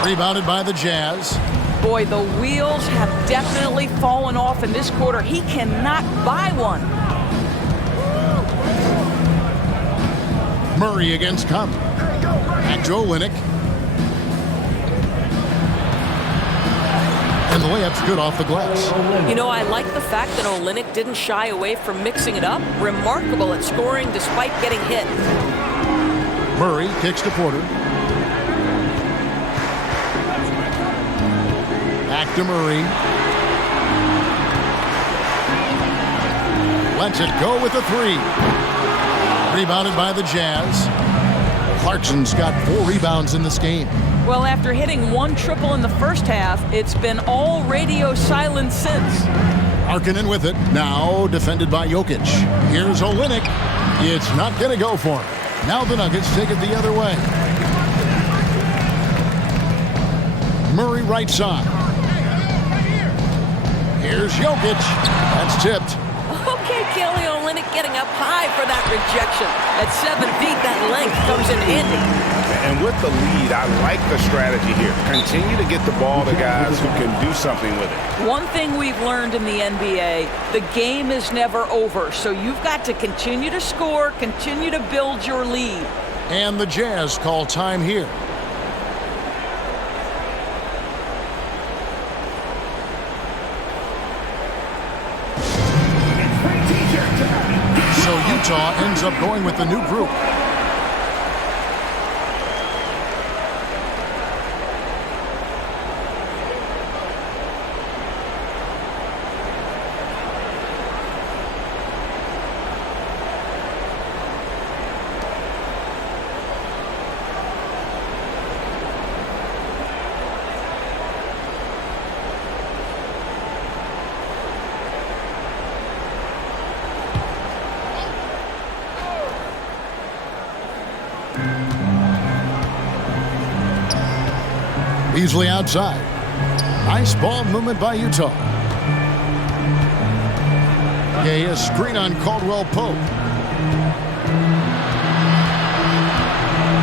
rebounded by the Jazz. Boy, the wheels have definitely fallen off in this quarter. He cannot buy one. Murray against Conley. Back to Olynyk. And the layup's good off the glass. You know, I like the fact that Olynyk didn't shy away from mixing it up. Remarkable at scoring despite getting hit. Murray kicks to Porter. Back to Murray. Lets it go with a three. Rebounded by the Jazz. Clarkson's got 4 rebounds in this game. Well, after hitting one triple in the first half, it's been all radio silence since. Markkanen with it. Now defended by Jokic. Here's Olynyk. It's not going to go for him. Now the Nuggets take it the other way. Murray right side. Here's Jokic. That's tipped. Okay, Kelly Olynyk getting up high for that rejection. At 7 feet, that length comes in handy. And with the lead, I like the strategy here. Continue to get the ball to guys who can do something with it. One thing we've learned in the NBA, the game is never over. So you've got to continue to score, continue to build your lead. And the Jazz call time here. So Utah ends up going with the new group. Beasley outside. Nice ball movement by Utah. Okay, a screen on Caldwell Pope.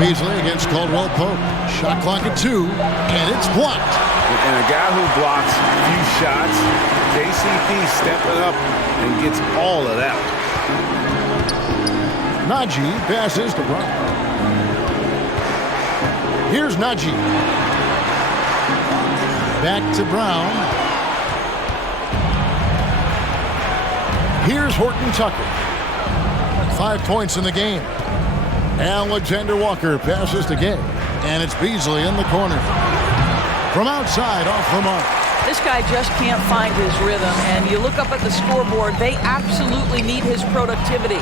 Beasley against Caldwell Pope. Shot clock at 2, and it's blocked. And a guy who blocks few shots, KCP stepping up and gets all of that. Najee passes to Brown. Here's Najee. Back to Brown. Here's Horton Tucker. 5 points in the game. Alexander Walker passes to Gay. And it's Beasley in the corner. From outside, off the mark. This guy just can't find his rhythm. And you look up at the scoreboard, they absolutely need his productivity.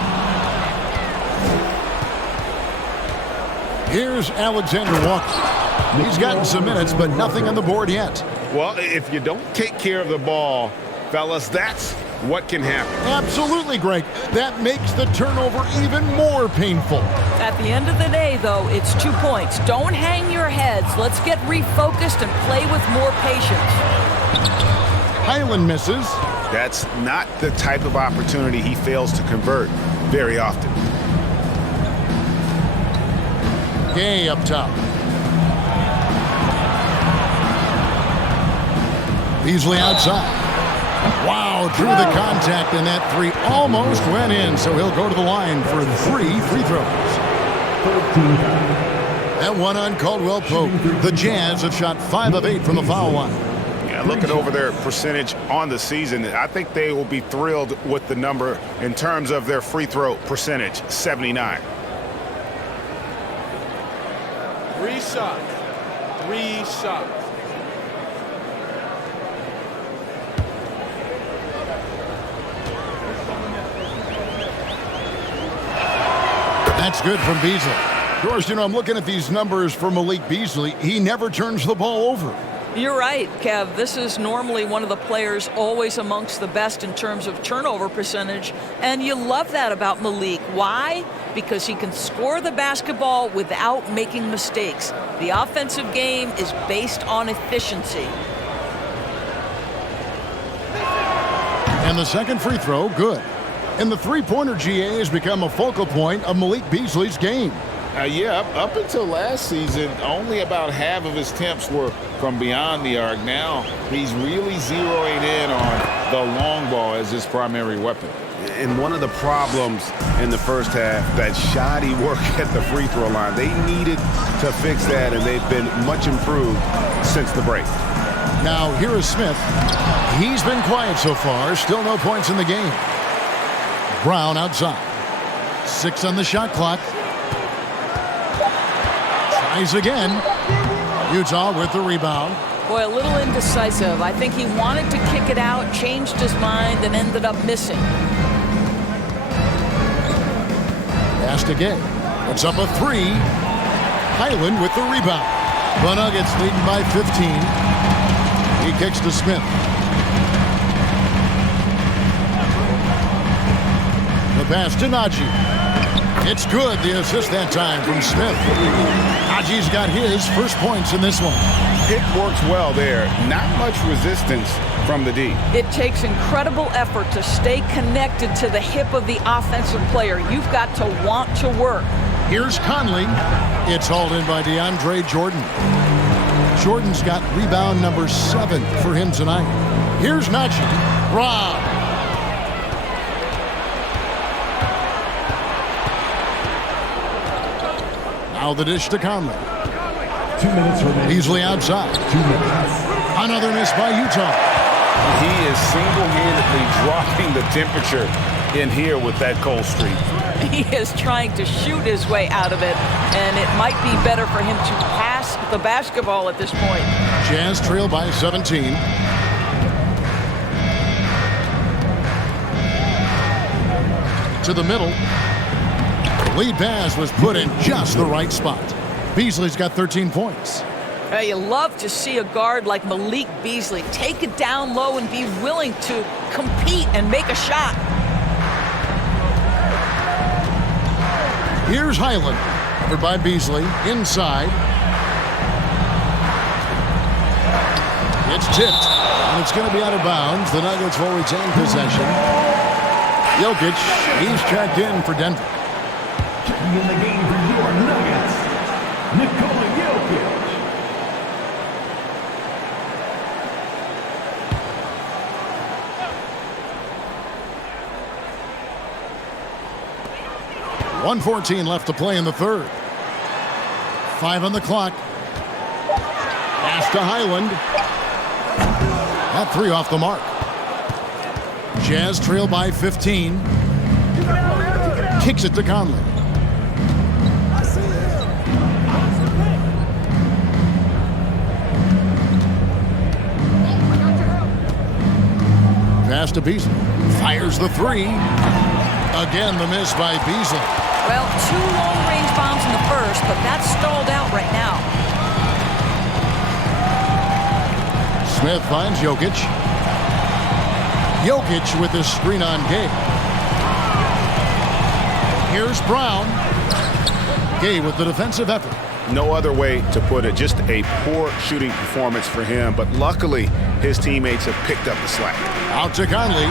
Here's Alexander Walker. He's gotten some minutes, but nothing on the board yet. Well, if you don't take care of the ball, fellas, that's what can happen. Absolutely, Greg. That makes the turnover even more painful. At the end of the day, though, it's 2 points. Don't hang your heads. Let's get refocused and play with more patience. Highland misses. That's not the type of opportunity he fails to convert very often. Gay up top. Beasley outside. Wow, through the contact, and that three almost went in, so he'll go to the line for 3 free throws. That one on Caldwell Pope. The Jazz have shot 5 of 8 from the foul line. Yeah, looking over their percentage on the season, I think they will be thrilled with the number in terms of their free throw percentage, 79. 3 shots. 3 shots. That's good from Beasley. Doris, you know, I'm looking at these numbers for Malik Beasley. He never turns the ball over. You're right, Kev. This is normally one of the players always amongst the best in terms of turnover percentage, and you love that about Malik. Why? Because he can score the basketball without making mistakes. The offensive game is based on efficiency. And the second free throw, good. And the three-pointer, GA, has become a focal point of Malik Beasley's game. Yeah, up until last season, only about half of his attempts were from beyond the arc. Now he's really zeroing in on the long ball as his primary weapon. And one of the problems in the first half, that shoddy work at the free throw line. They needed to fix that, and they've been much improved since the break. Now, here is Smith. He's been quiet so far. Still no points in the game. Brown outside. 6 on the shot clock. Tries again. Utah with the rebound. Boy, a little indecisive. I think he wanted to kick it out, changed his mind, and ended up missing. Pass to Gay. It's up a 3. Highland with the rebound. The Nuggets leading by 15. He kicks to Smith. The pass to Najee. It's good. The assist that time from Smith. Najee's got his first points in this one. Pick works well there. Not much resistance from the D. It takes incredible effort to stay connected to the hip of the offensive player. You've got to want to work. Here's Conley. It's hauled in by DeAndre Jordan. Jordan's got rebound number 7 for him tonight. Here's Najee. Rob. Now the dish to Conley. 2 minutes remaining. Beasley outside. 2 minutes. Another miss by Utah. He is single-handedly dropping the temperature in here with that cold streak. He is trying to shoot his way out of it, and it might be better for him to pass the basketball at this point. Jazz trail by 17. To the middle. Lead pass was put in just the right spot. Beasley's got 13 points. You love to see a guard like Malik Beasley take it down low and be willing to compete and make a shot. Here's Highland. Covered by Beasley. Inside. It's tipped. And it's going to be out of bounds. The Nuggets will retain possession. Jokic, he's checked in for Denver. Checking in the game for your Nuggets, Nikola Jokic. .114 left to play in the third. 5 on the clock. Pass to Highland. That 3 off the mark. Jazz trail by 15. Kicks it to Conley. Pass to Beasley. Fires the 3. Again, the miss by Beasley. Well, 2 long-range bombs in the first, but that's stalled out right now. Smith finds Jokic. Jokic with the screen on Gay. Here's Brown. Gay with the defensive effort. No other way to put it. Just a poor shooting performance for him, but luckily his teammates have picked up the slack. Out to Conley.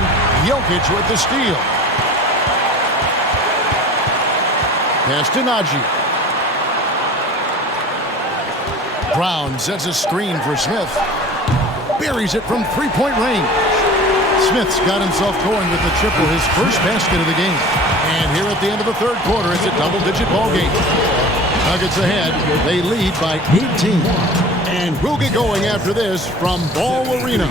Jokic with the steal. Pass to Najee. Brown sets a screen for Smith. Buries it from three-point range. Smith's got himself going with the triple, his first basket of the game. And here at the end of the third quarter, it's a double-digit ball game. Nuggets ahead. They lead by 18. And we'll get going after this from Ball Arena.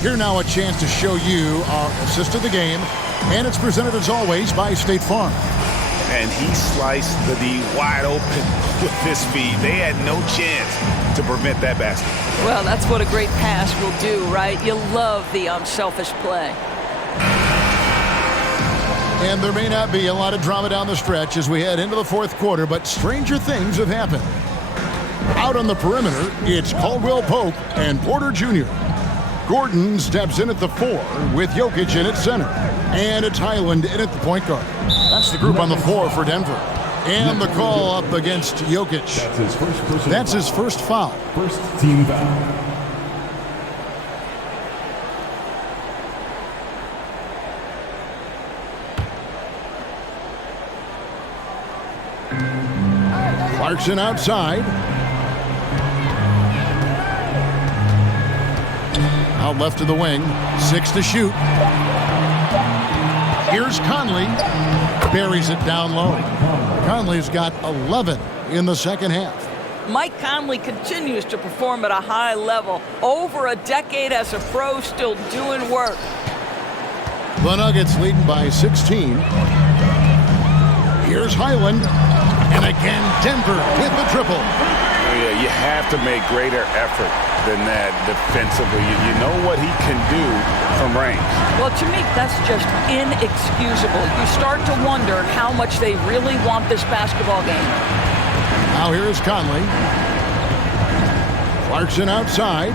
Here now a chance to show you our assist of the game. And it's presented as always by State Farm. And he sliced the D wide open with this feed. They had no chance to prevent that basket. Well, that's what a great pass will do, right? You love the unselfish play. And there may not be a lot of drama down the stretch as we head into the fourth quarter, but stranger things have happened. Out on the perimeter, it's Caldwell Pope and Porter Jr. Gordon steps in at the 4 with Jokic in at center. And it's Highland in at the point guard. That's the group on the floor for Denver. And the call up against Jokic. That's his first foul. First team foul. Clarkson outside. Out left to the wing. 6 to shoot. Here's Conley. Buries it down low. Conley's got 11 in the second half. Mike Conley continues to perform at a high level. Over a decade as a pro, still doing work. The Nuggets leading by 16. Here's Highland. And again, Denver with the triple. Yeah, you have to make greater effort than that defensively. You know what he can do from range. Well, to me, that's just inexcusable. You start to wonder how much they really want this basketball game. Now here's Conley. Clarkson outside.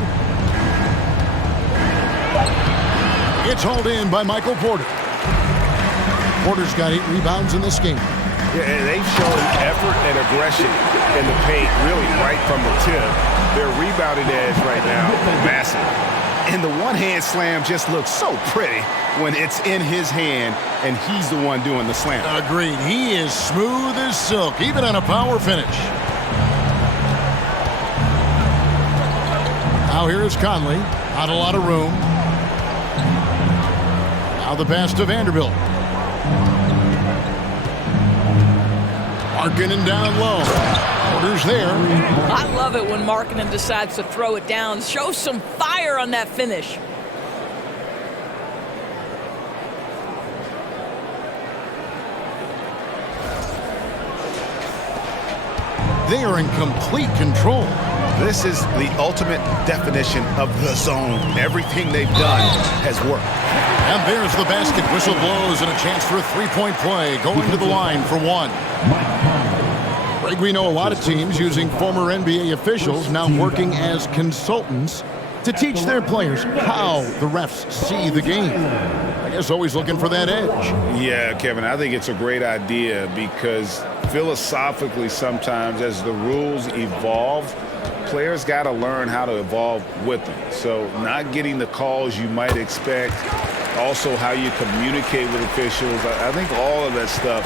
It's hauled in by Michael Porter. Porter's got 8 rebounds in this game. Yeah, and they've shown effort and aggression in the paint, really right from the tip. Their rebounding edge right now, massive. And the one-hand slam just looks so pretty when it's in his hand and he's the one doing the slam. Agreed. He is smooth as silk, even on a power finish. Now here is Conley. Not a lot of room. Now the pass to Vanderbilt. Markkanen down low. Porter's there. I love it when Markkanen decides to throw it down. Show some fire on that finish. They are in complete control. This is the ultimate definition of the zone. Everything they've done has worked. And there's the basket. Whistle blows and a chance for a three-point play. Going to the line for one. Greg, we know a lot of teams using former NBA officials now working as consultants to teach their players how the refs see the game. I guess always looking for that edge. Yeah, Kevin, I think it's a great idea because philosophically sometimes as the rules evolve, players got to learn how to evolve with them. So not getting the calls you might expect, also how you communicate with officials. I think all of that stuff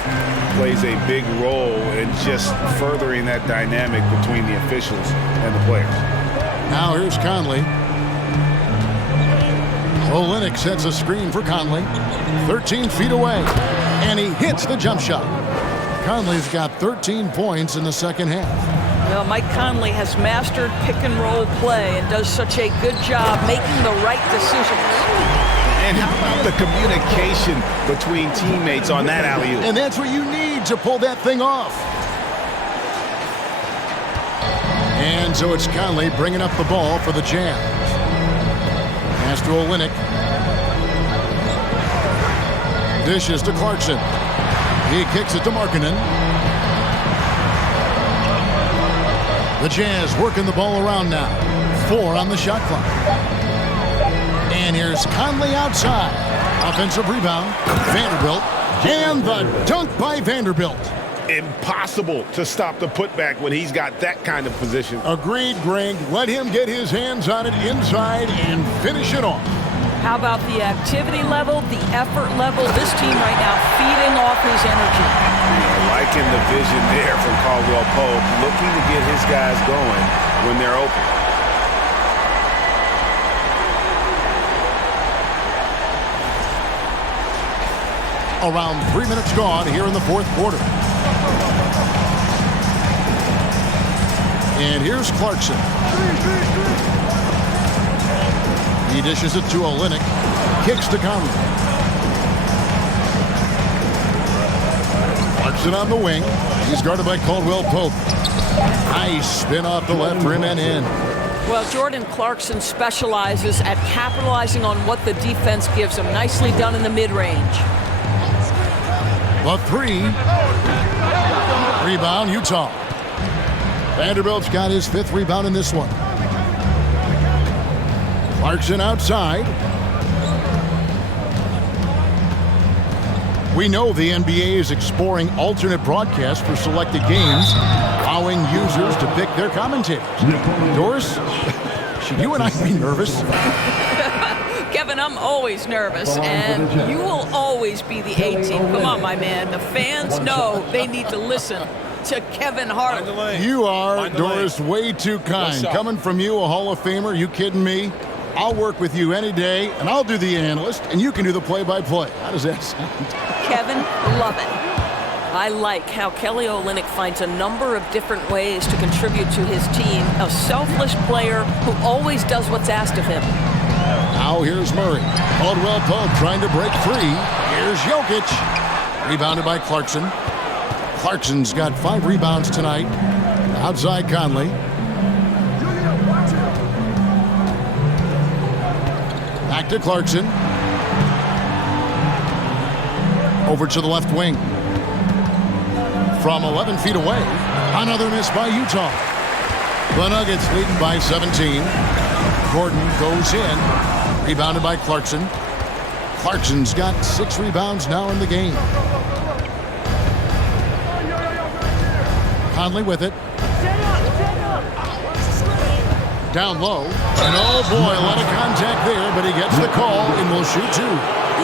plays a big role in just furthering that dynamic between the officials and the players. Now here's Conley. Olynyk sets a screen for Conley. 13 feet away. And he hits the jump shot. Conley's got 13 points in the second half. Well, Mike Conley has mastered pick-and-roll play and does such a good job making the right decisions. And how about the communication between teammates on that alley-oop? And that's what you need to pull that thing off. And so it's Conley bringing up the ball for the Jazz. Pass to Olynyk. Dishes to Clarkson. He kicks it to Markkanen. The Jazz working the ball around now. 4 on the shot clock. And here's Conley outside. Offensive rebound. Vanderbilt. And the dunk by Vanderbilt. Impossible to stop the putback when he's got that kind of position. Agreed, Greg. Let him get his hands on it inside and finish it off. How about the activity level, the effort level? This team right now feeding off his energy. Liking the vision there from Caldwell Pope, looking to get his guys going when they're open. Around 3 minutes gone here in the fourth quarter. And here's Clarkson. He dishes it to Olynyk. Kicks to Conley. Clarkson on the wing. He's guarded by Caldwell Pope. Nice spin off the left rim and in. Well, Jordan Clarkson specializes at capitalizing on what the defense gives him. Nicely done in the mid-range. The 3. Rebound, Utah. Vanderbilt's got his 5th rebound in this one. Clarkson outside. We know the NBA is exploring alternate broadcasts for selected games, allowing users to pick their commentators. Doris, should you and I be nervous? Kevin, I'm always nervous, and you will always be the A team. Come on, my man. The fans know they need to listen to Kevin Hart. You are, Doris, way too kind. Coming from you, a Hall of Famer, you kidding me? I'll work with you any day, and I'll do the analyst, and you can do the play-by-play. How does that sound? Kevin, love it. I like how Kelly Olynyk finds a number of different ways to contribute to his team. A selfless player who always does what's asked of him. Now here's Murray. Caldwell Pope trying to break free. Here's Jokic. Rebounded by Clarkson. Clarkson's got 5 rebounds tonight. Outside Conley. Back to Clarkson. Over to the left wing. From 11 feet away. Another miss by Utah. The Nuggets leading by 17. Gordon goes in. Rebounded by Clarkson. Clarkson's got 6 rebounds now in the game. Conley with it. Down low. And oh boy, a lot of contact there, but he gets the call and will shoot 2.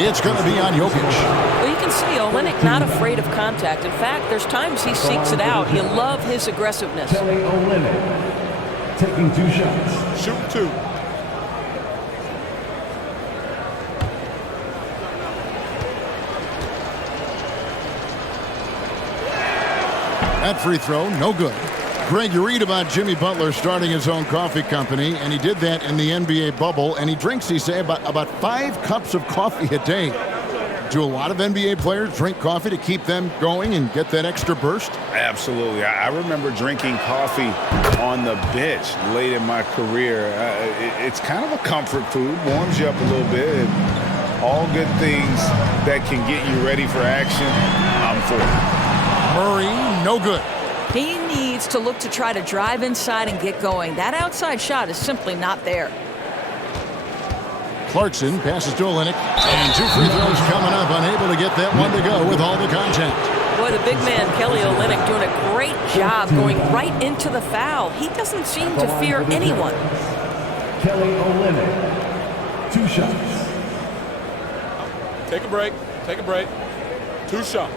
It's going to be on Jokic. Well, you can see Olynyk not afraid of contact. In fact, there's times he seeks it out. You love his aggressiveness. Kelly Olynyk taking 2 shots. Shoot 2. That free throw, no good. Greg, you read about Jimmy Butler starting his own coffee company, and he did that in the NBA bubble, and he drinks, he say, about 5 cups of coffee a day. Do a lot of NBA players drink coffee to keep them going and get that extra burst? Absolutely. I remember drinking coffee on the bench late in my career. It's kind of a comfort food, warms you up a little bit. All good things that can get you ready for action, I'm for it. Murray, no good. He needs to look to try to drive inside and get going. That outside shot is simply not there. Clarkson passes to Olynyk, and 2 free throws coming up, unable to get that one to go with all the contact. Boy, the big man, Kelly Olynyk, doing a great job going right into the foul. He doesn't seem to fear anyone. Kelly Olynyk, 2 shots. Take a break. Take a break. 2 shots.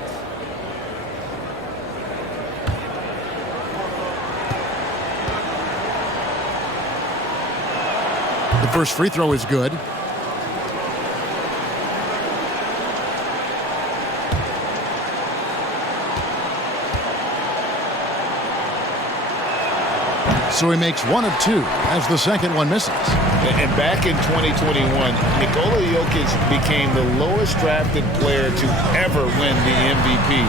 The first free throw is good. So he makes 1 of 2 as the second one misses. And back in 2021, Nikola Jokic became the lowest drafted player to ever win the MVP.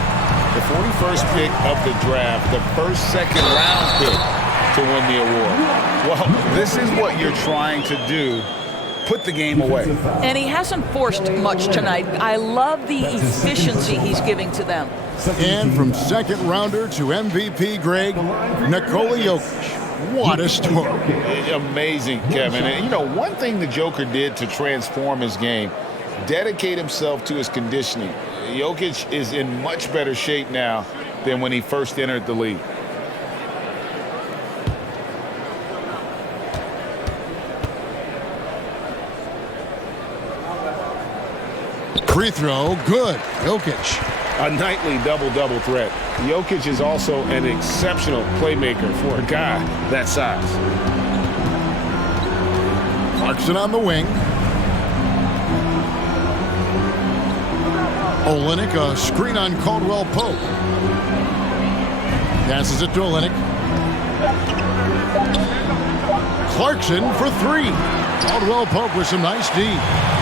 The 41st pick of the draft, the first second-round pick to win the award. Well, this is what you're trying to do. Put the game away. And he hasn't forced much tonight. I love the efficiency he's giving to them. And from second rounder to MVP, Greg, Nikola Jokic. What a story. Amazing, Kevin. And, you know, one thing the Joker did to transform his game, dedicate himself to his conditioning. Jokic is in much better shape now than when he first entered the league. Free throw, good. Jokic. A nightly double-double threat. Jokic is also an exceptional playmaker for a guy that size. Clarkson on the wing. Olynyk, a screen on Caldwell Pope. Passes it to Olynyk. Clarkson for three. Caldwell Pope with some nice D.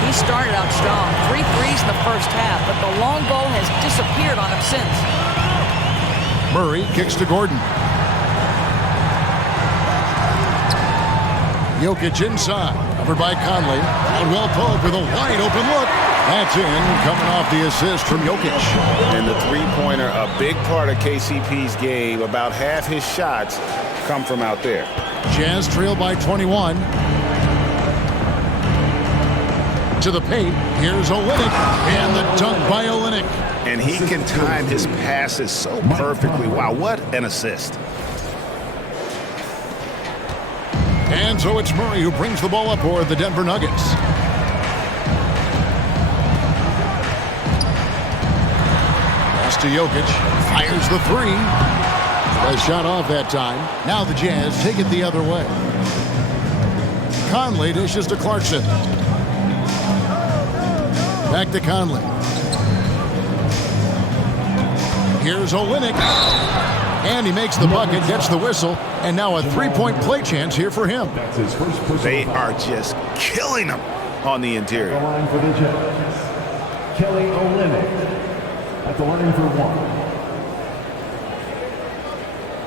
He started out strong. 3 threes in the first half, but the long ball has disappeared on him since. Murray kicks to Gordon. Jokic inside. Covered by Conley. Caldwell Pope with a wide open look. That's in, coming off the assist from Jokic. And the three-pointer, a big part of KCP's game. About half his shots come from out there. Jazz trail by 21. To the paint. Here's Olynyk. And the dunk by Olynyk. And he can time his passes so perfectly. Wow, what an assist. And so it's Murray who brings the ball up for the Denver Nuggets. Pass to Jokic. Fires the three. A shot off that time. Now the Jazz take it the other way. Conley dishes to Clarkson. Back to Conley. Here's Olynyk. And he makes the bucket, gets the whistle, and now a three-point play chance here for him. They are just killing him on the interior. The line for the Jazz. Kelly Olynyk at the line for one.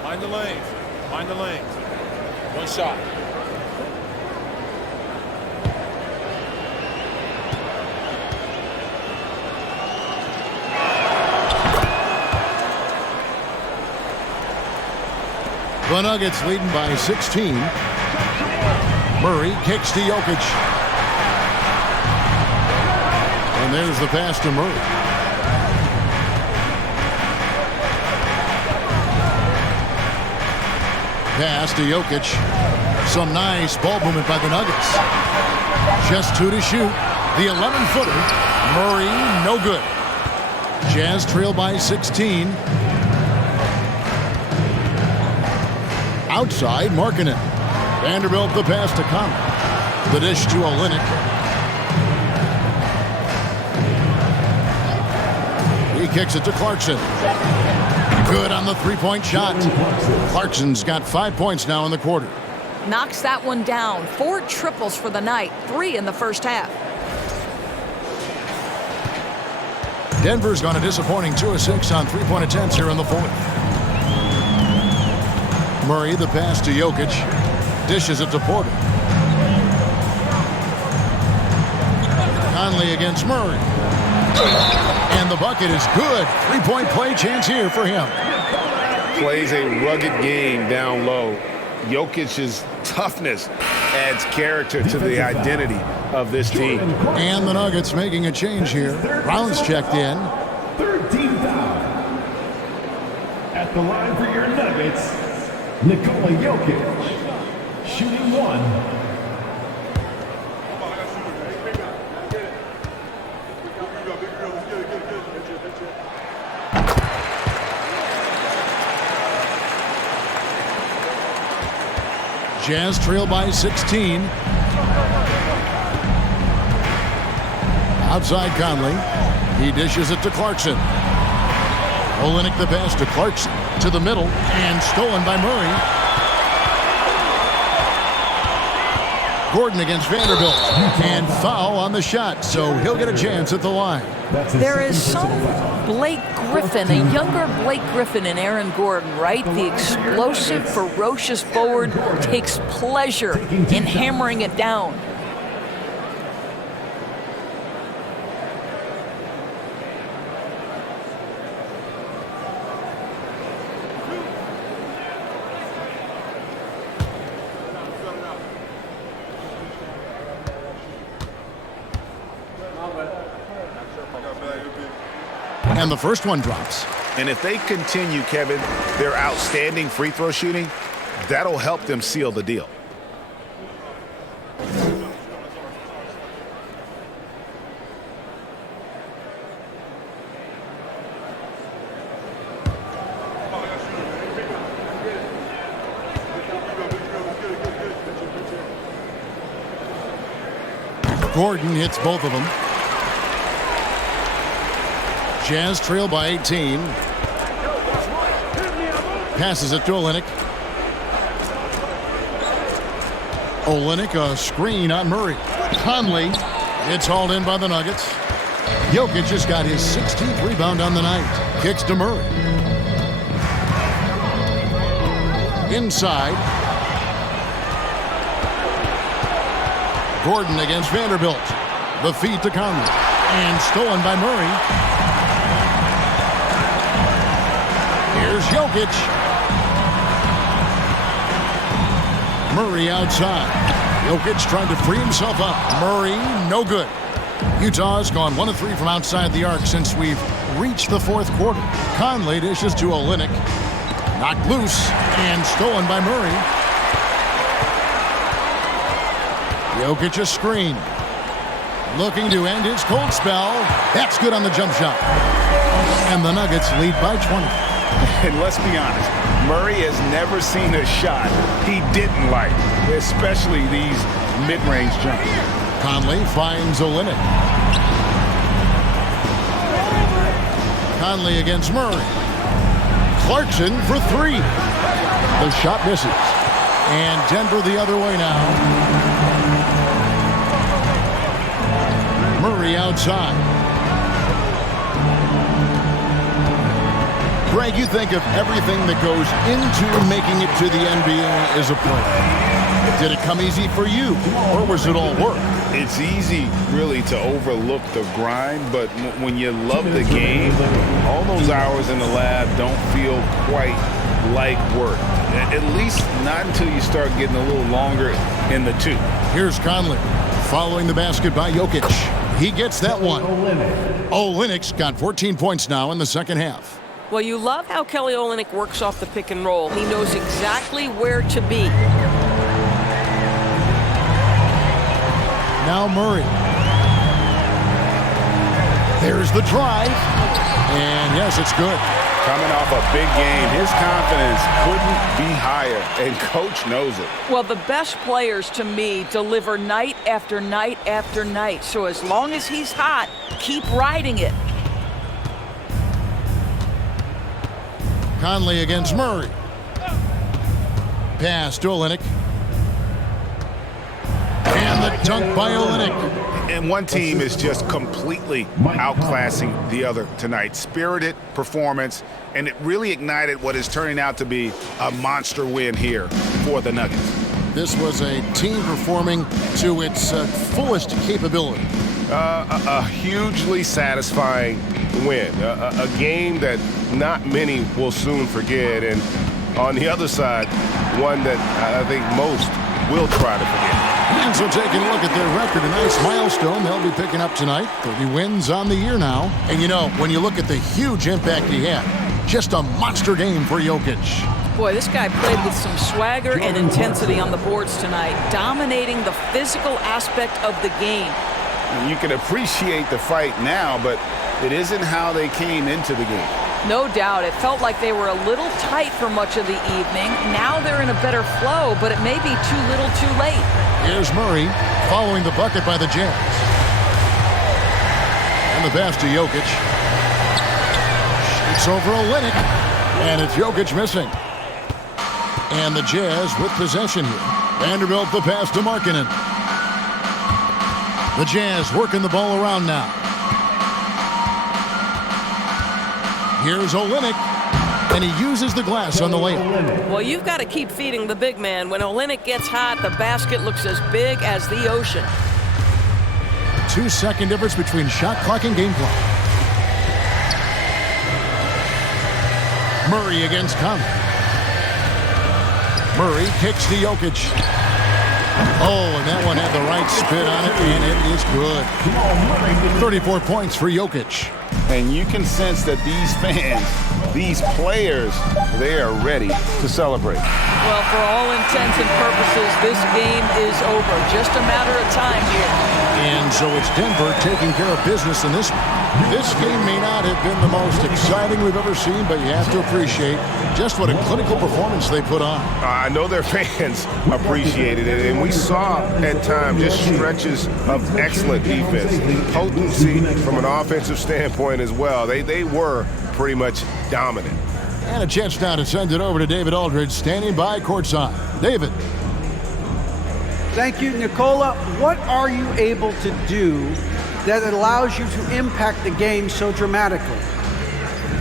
Mind the lanes. Mind the lanes. One shot. The Nuggets leading by 16. Murray kicks to Jokic. And there's the pass to Murray. Pass to Jokic. Some nice ball movement by the Nuggets. Just 2 to shoot. The 11-footer. Murray, no good. Jazz trail by 16. Outside, Markkanen. Vanderbilt the pass to Conley. The dish to Olynyk. He kicks it to Clarkson. Good on the three-point shot. Clarkson's got 5 points now in the quarter. Knocks that one down. 4 triples for the night. 3 in the first half. Denver's gone a disappointing 2 of 6 on three-point attempts here in the fourth. Murray, the pass to Jokic. Dishes it to Porter. Conley against Murray. And the bucket is good. Three-point play chance here for him. Plays a rugged game down low. Jokic's toughness adds character to the identity of this team. And the Nuggets making a change here. Brown's checked in. Third team foul. At the line for your Nuggets, Nikola Jokic, shooting 1. Jazz trail by 16. Outside Conley. He dishes it to Clarkson. Olynyk the pass to Clarkson. To the middle, and stolen by Murray. Gordon against Vanderbilt. And foul on the shot, so he'll get a chance at the line. There is some Blake Griffin, a younger Blake Griffin in Aaron Gordon, right? The explosive, ferocious forward takes pleasure in hammering it down. And the first one drops. And if they continue, Kevin, their outstanding free throw shooting, that'll help them seal the deal. Gordon hits both of them. Jazz trail by 18. Passes it to Olynyk. Olynyk, a screen on Murray. Conley, it's hauled in by the Nuggets. Jokic just got his 16th rebound on the night. Kicks to Murray. Inside. Gordon against Vanderbilt. The feed to Conley. And stolen by Murray. Here's Jokic. Murray outside. Jokic trying to free himself up. Murray, no good. Utah's gone 1 of 3 from outside the arc since we've reached the fourth quarter. Conley dishes to Olynyk. Knocked loose and stolen by Murray. Jokic a screen. Looking to end his cold spell. That's good on the jump shot. And the Nuggets lead by 20. And let's be honest, Murray has never seen a shot he didn't like, especially these mid-range jumps. Conley finds Olynyk. Conley against Murray. Clarkson for 3. The shot misses. And Denver the other way now. Murray outside. Greg, you think of everything that goes into making it to the NBA as a player. Did it come easy for you, or was it all work? It's easy, really, to overlook the grind, but when you love the game, all those hours in the lab don't feel quite like work. At least not until you start getting a little longer in the tooth. Here's Conley, following the basket by Jokic. He gets that one. Olynyk's got 14 points now in the second half. Well, you love how Kelly Olynyk works off the pick and roll. He knows exactly where to be. Now Murray. There's the drive. And yes, it's good. Coming off a big game, his confidence couldn't be higher, and coach knows it. Well, the best players, to me, deliver night after night after night. So as long as he's hot, keep riding it. Conley against Murray. Pass to Olynyk. And the dunk by Olynyk. And one team is just completely outclassing the other tonight. Spirited performance, and it really ignited what is turning out to be a monster win here for the Nuggets. This was a team performing to its fullest capability. A hugely satisfying win. A game that not many will soon forget. And on the other side, one that I think most will try to forget. And so taking a look at their record, a nice milestone they'll be picking up tonight. 30 wins on the year now. And you know, when you look at the huge impact he had, just a monster game for Jokic. Boy, this guy played with some swagger and intensity on the boards tonight, dominating the physical aspect of the game. You can appreciate the fight now, but it isn't how they came into the game. No doubt. It felt like they were a little tight for much of the evening. Now they're in a better flow, but it may be too little too late. Here's Murray following the bucket by the Jazz. And the pass to Jokic. It's over Olynyk. And it's Jokic missing. And the Jazz with possession here. Vanderbilt the pass to Markkanen. The Jazz working the ball around now. Here's Olynyk, and he uses the glass on the layup. Well, you've got to keep feeding the big man. When Olynyk gets hot, the basket looks as big as the ocean. 2-second difference between shot clock and game clock. Murray against Conley. Murray kicks to Jokic. Oh, and that one had the right spin on it, and it is good. 34 points for Jokic. And you can sense that these fans, these players, they are ready to celebrate. Well, for all intents and purposes, this game is over. Just a matter of time here. And so it's Denver taking care of business in this. This game may not have been the most exciting we've ever seen, but you have to appreciate just what a clinical performance they put on. I know their fans appreciated it, and we saw at times just stretches of excellent defense, potency from an offensive standpoint as well. They were pretty much dominant. And a chance now to send it over to David Aldridge, standing by courtside. David. Thank you, Nicola. What are you able to do that allows you to impact the game so dramatically?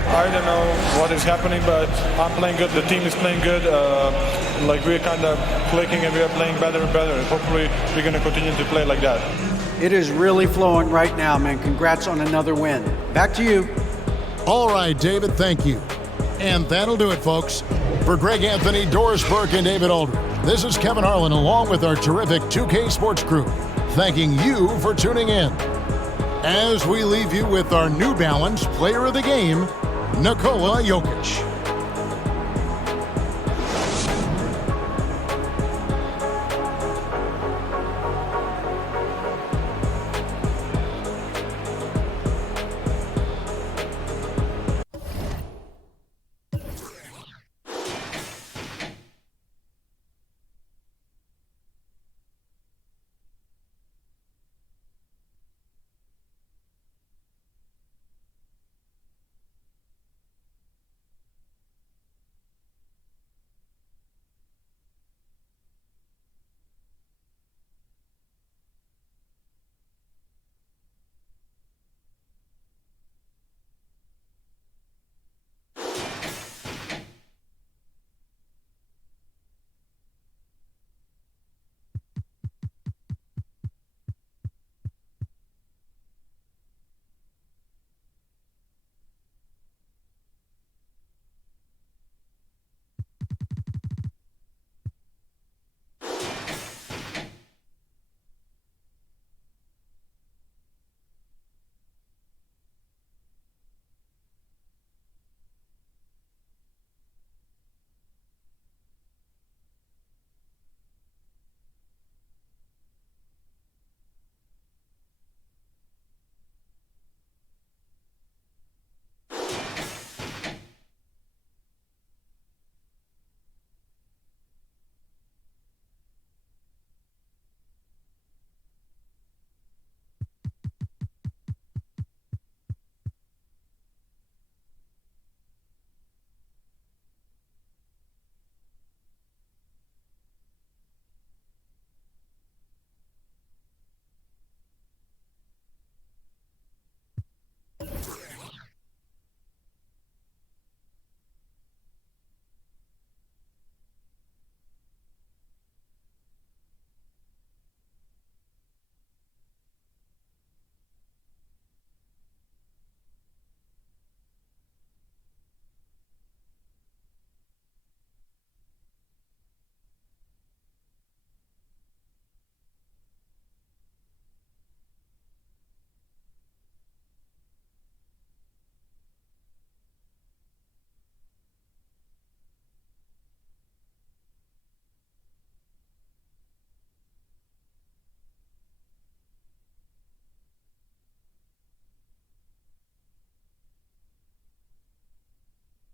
I don't know what is happening, but I'm playing good. The team is playing good. Like we're kind of clicking and we are playing better and better. Hopefully we're going to continue to play like that. It is really flowing right now, man. Congrats on another win. Back to you. All right, David, thank you. And that'll do it, folks. For Greg Anthony, Doris Burke, and David Aldridge, this is Kevin Harlan along with our terrific 2K Sports crew, thanking you for tuning in. As we leave you with our New Balance Player of the Game, Nikola Jokic.